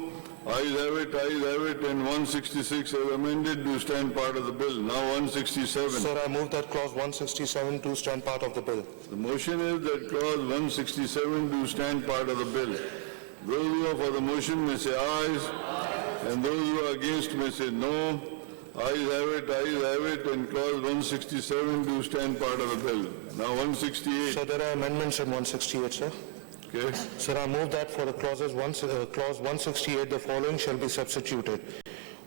Ayes have it, and 166 as amended do stand part of the bill. Now 167. Sir, I move that clause 167 do stand part of the bill. The motion is that clause 167 do stand part of the bill. Those who are for the motion may say ayes, and those who are against may say no. Ayes have it, and clause 167 do stand part of the bill. Now 168. So there are amendments in 168, sir. Okay. Sir, I move that for the clause 168, the following shall be substituted.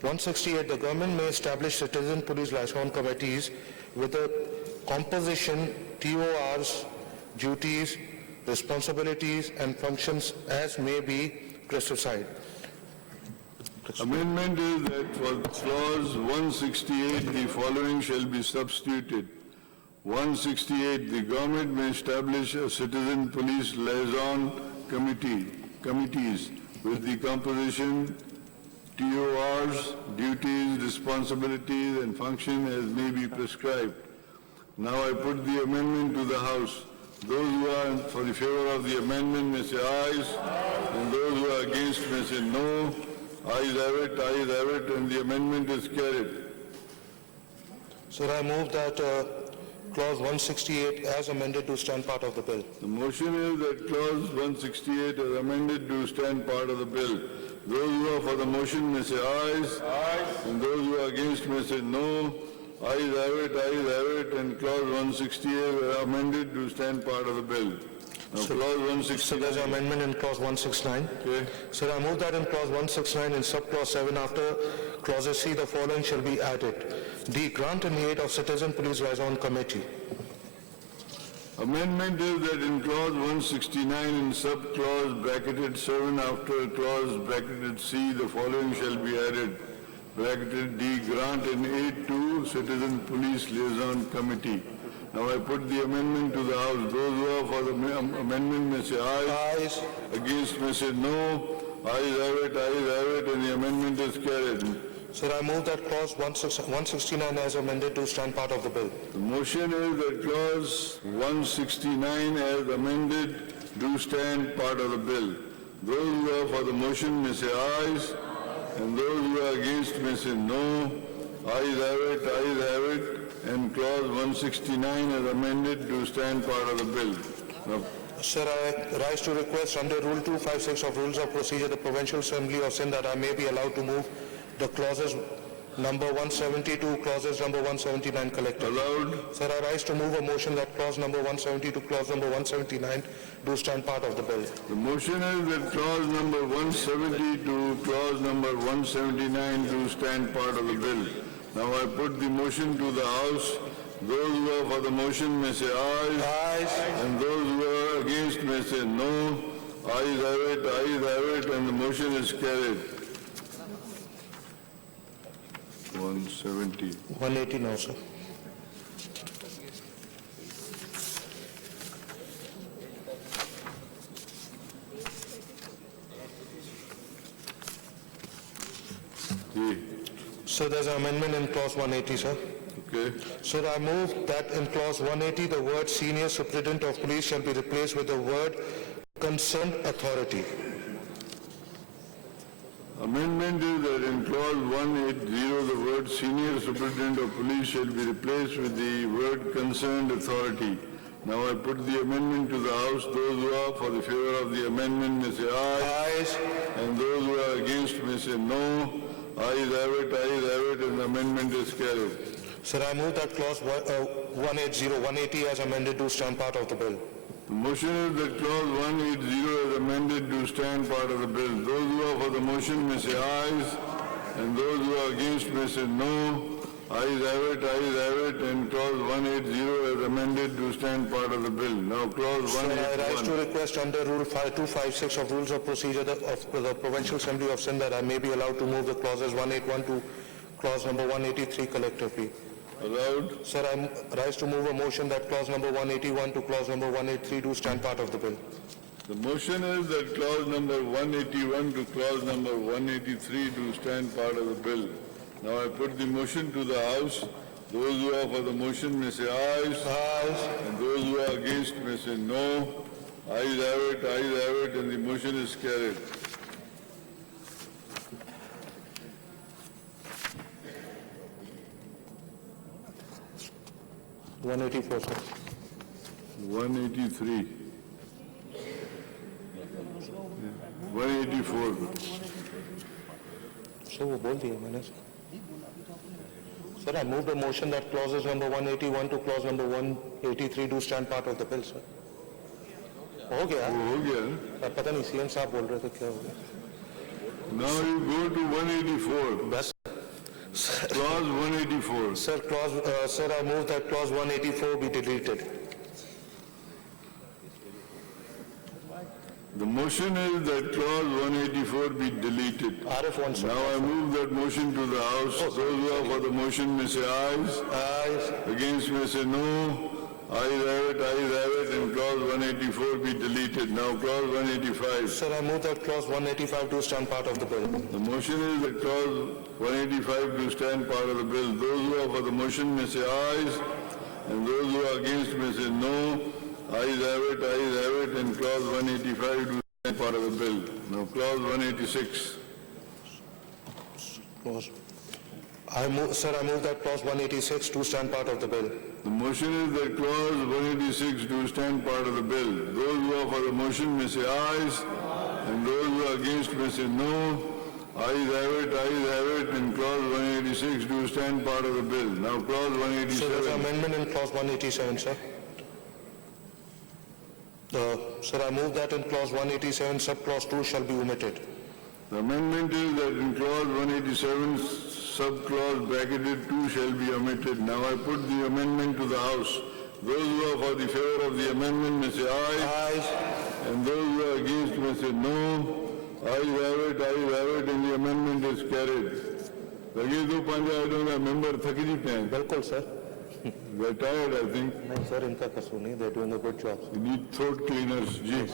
168, the government may establish citizen police liaison committees with a composition, TORs, duties, responsibilities, and functions as may be specified. Amendment is that for clause 168, the following shall be substituted. 168, the government may establish a citizen police liaison committees with the composition, TORs, duties, responsibilities, and function as may be prescribed. Now I put the amendment to the House. Those who are for the favor of the amendment may say ayes, and those who are against may say no. Ayes have it, and the amendment is carried. Sir, I move that clause 168 as amended to stand part of the bill. The motion is that clause 168 as amended to stand part of the bill. Those who are for the motion may say ayes, and those who are against may say no. Ayes have it, and clause 168 as amended to stand part of the bill. Now, clause 169. So there's an amendment in clause 169. Okay. Sir, I move that in clause 169 in subclause 7 after clause C, the following shall be added. D, grant in aid of citizen police liaison committee. Amendment is that in clause 169 in subclause bracketed 7 after clause bracketed C, the following shall be added. Bracketed D, grant in aid to citizen police liaison committee. Now I put the amendment to the House. Those who are for the amendment may say aye. Ayes. Against may say no. Ayes have it, and the amendment is carried. Sir, I move that clause 169 as amended to stand part of the bill. The motion is that clause 169 as amended do stand part of the bill. Those who are for the motion may say ayes, and those who are against may say no. Ayes have it, and clause 169 as amended to stand part of the bill. Now, Sir, I rise to request under Rule 256 of Rules of Procedure, the Provincial Assembly of Sindh, that I may be allowed to move the clauses number 170 to clauses number 179 collectively. allowed. Sir, I rise to move a motion that clause number 170 to clause number 179 do stand part of the bill. The motion is that clause number 170 to clause number 179 do stand part of the bill. Now I put the motion to the House. Those who are for the motion may say aye. Ayes. And those who are against may say no. Ayes have it, and the motion is carried. 170. 180 now, sir. Okay. So there's an amendment in clause 180, sir. Okay. Sir, I move that in clause 180, the word senior superintendent of police shall be replaced with the word concerned authority. Amendment is that in clause 180, the word senior superintendent of police shall be replaced with the word concerned authority. Now I put the amendment to the House. Those who are for the favor of the amendment may say aye. Ayes. And those who are against may say no. Ayes have it, and the amendment is carried. Sir, I move that clause 180 as amended to stand part of the bill. The motion is that clause 180 as amended to stand part of the bill. Those who are for the motion may say ayes. and those who are against may say no. Ayes have it, and clause 180 as amended to stand part of the bill. Now clause Sir, I rise to 181. request under Rule 5256 of Rules of Procedure of the Provincial Assembly of Sindh that I may be allowed to move the clauses 181 to clause number 183 collectively. Allowed? Sir, I rise to move a motion that clause number 181 to clause number 183 do stand part of the bill. The motion is that clause number 181 to clause number 183 do stand part of the bill. Now I put the motion to the House. Those who are for the motion may say ayes. Ayes. And those who are against may say no. Ayes have it, and the motion is carried. $184, sir. 183. 184. Sir, वो बोल दिया मैंने. Sir, I moved a motion that clauses number 181 to clause number 183 do stand part of the bill, sir. हो गया? हो गया. पता नहीं सीएम साहब बोल रहे थे क्या हो गया? Now you go to 184. बस. Clause 184. Sir, I move that clause 184 be deleted. The motion is that clause 184 be deleted. RF1, sir. Now I move that motion to the House. Those who are for the motion may say ayes. Ayes. Against may say no. Ayes have it, and clause 184 be deleted. Now clause 185. Sir, I move that clause 185 do stand part of the bill. The motion is that clause 185 do stand part of the bill. Those who are for the motion may say ayes, and those who are against may say no. Ayes have it, and clause 185 do stand part of the bill. Now clause 186. Clause. Sir, I move that clause 186 do stand part of the bill. The motion is that clause 186 do stand part of the bill. Those who are for the motion may say ayes, and those who are against may say no. Ayes have it, and clause 186 do stand part of the bill. Now clause So there's 187. an amendment in clause 187, sir. Sir, I move that in clause 187, subclause 2 shall be omitted. The amendment is that in clause 187, subclause bracketed 2 shall be omitted. Now I put the amendment to the House. Those who are for the favor of the amendment may say aye. Ayes. And those who are against may say no. Ayes have it, and the amendment is carried. Lagi do panja, I don't remember, thakiji pen. बिल्कुल sir. They're tired, I think. नहीं sir, इनका कसूर नहीं. They're doing a good job. You need throat cleaners. Ji.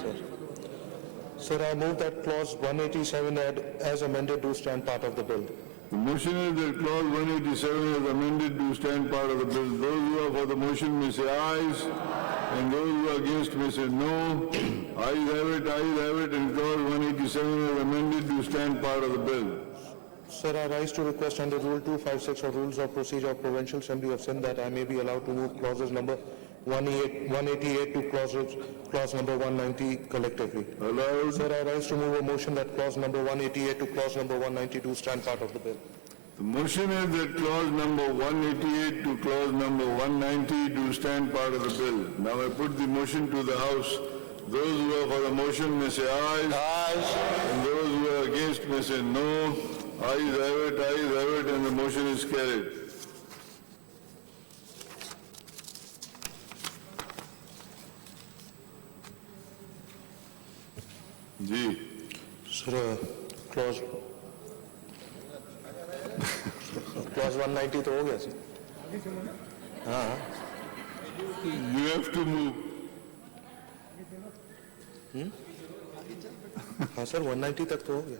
Sir, I move that clause 187 as amended do stand part of the bill. The motion is that clause 187 as amended to stand part of the bill. Those who are for the motion may say ayes, and those who are against may say no. Ayes have it, and clause 187 as amended to stand part of the bill. Sir, I rise to request under Rule 256 of Rules of Procedure of Provincial Assembly of Sindh that I may be allowed to move clauses number 188 to clause number 190 collectively. Allowed. Sir, I rise to move a motion that clause number 188 to clause number 192 stand part of the bill. The motion is that clause number 188 to clause number 190 do stand part of the bill. Now I put the motion to the House. Those who are for the motion may say ayes. Ayes. And those who are against may say no. Ayes have it, and the motion is carried. Ji. Sir, clause 190 तो हो गया sir. You have to move. हाँ sir, 190 तक तो हो गया.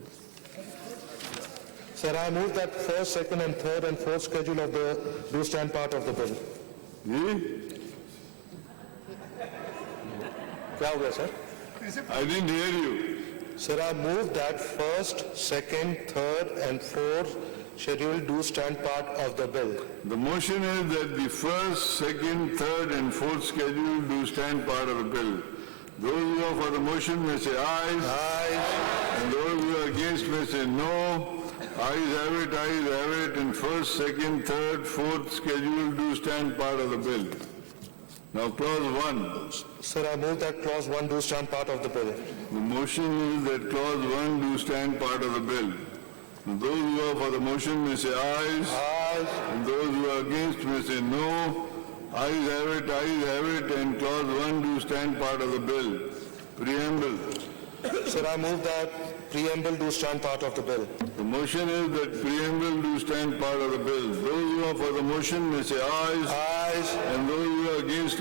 Sir, I move that first, second, and third and fourth schedule of the do stand part of the bill. Ji? क्या हो गया sir? I didn't hear you. Sir, I move that first, second, third, and fourth schedule do stand part of the bill. The motion is that the first, second, third, and fourth schedule do stand part of the bill. Those who are for the motion may say ayes. Ayes. And those who are against may say no. Ayes have it, and first, second, third, fourth schedule do stand part of the bill. Now clause 1. Sir, I move that clause 1 do stand part of the bill. The motion is that clause 1 do stand part of the bill. Those who are for the motion may say ayes. Ayes. And those who are against may say no. Ayes have it, and clause 1 do stand part of the bill. Preamble. Sir, I move that preamble do stand part of the bill. The motion is that preamble do stand part of the bill. Those who are for the motion may say ayes. Ayes. And those who are against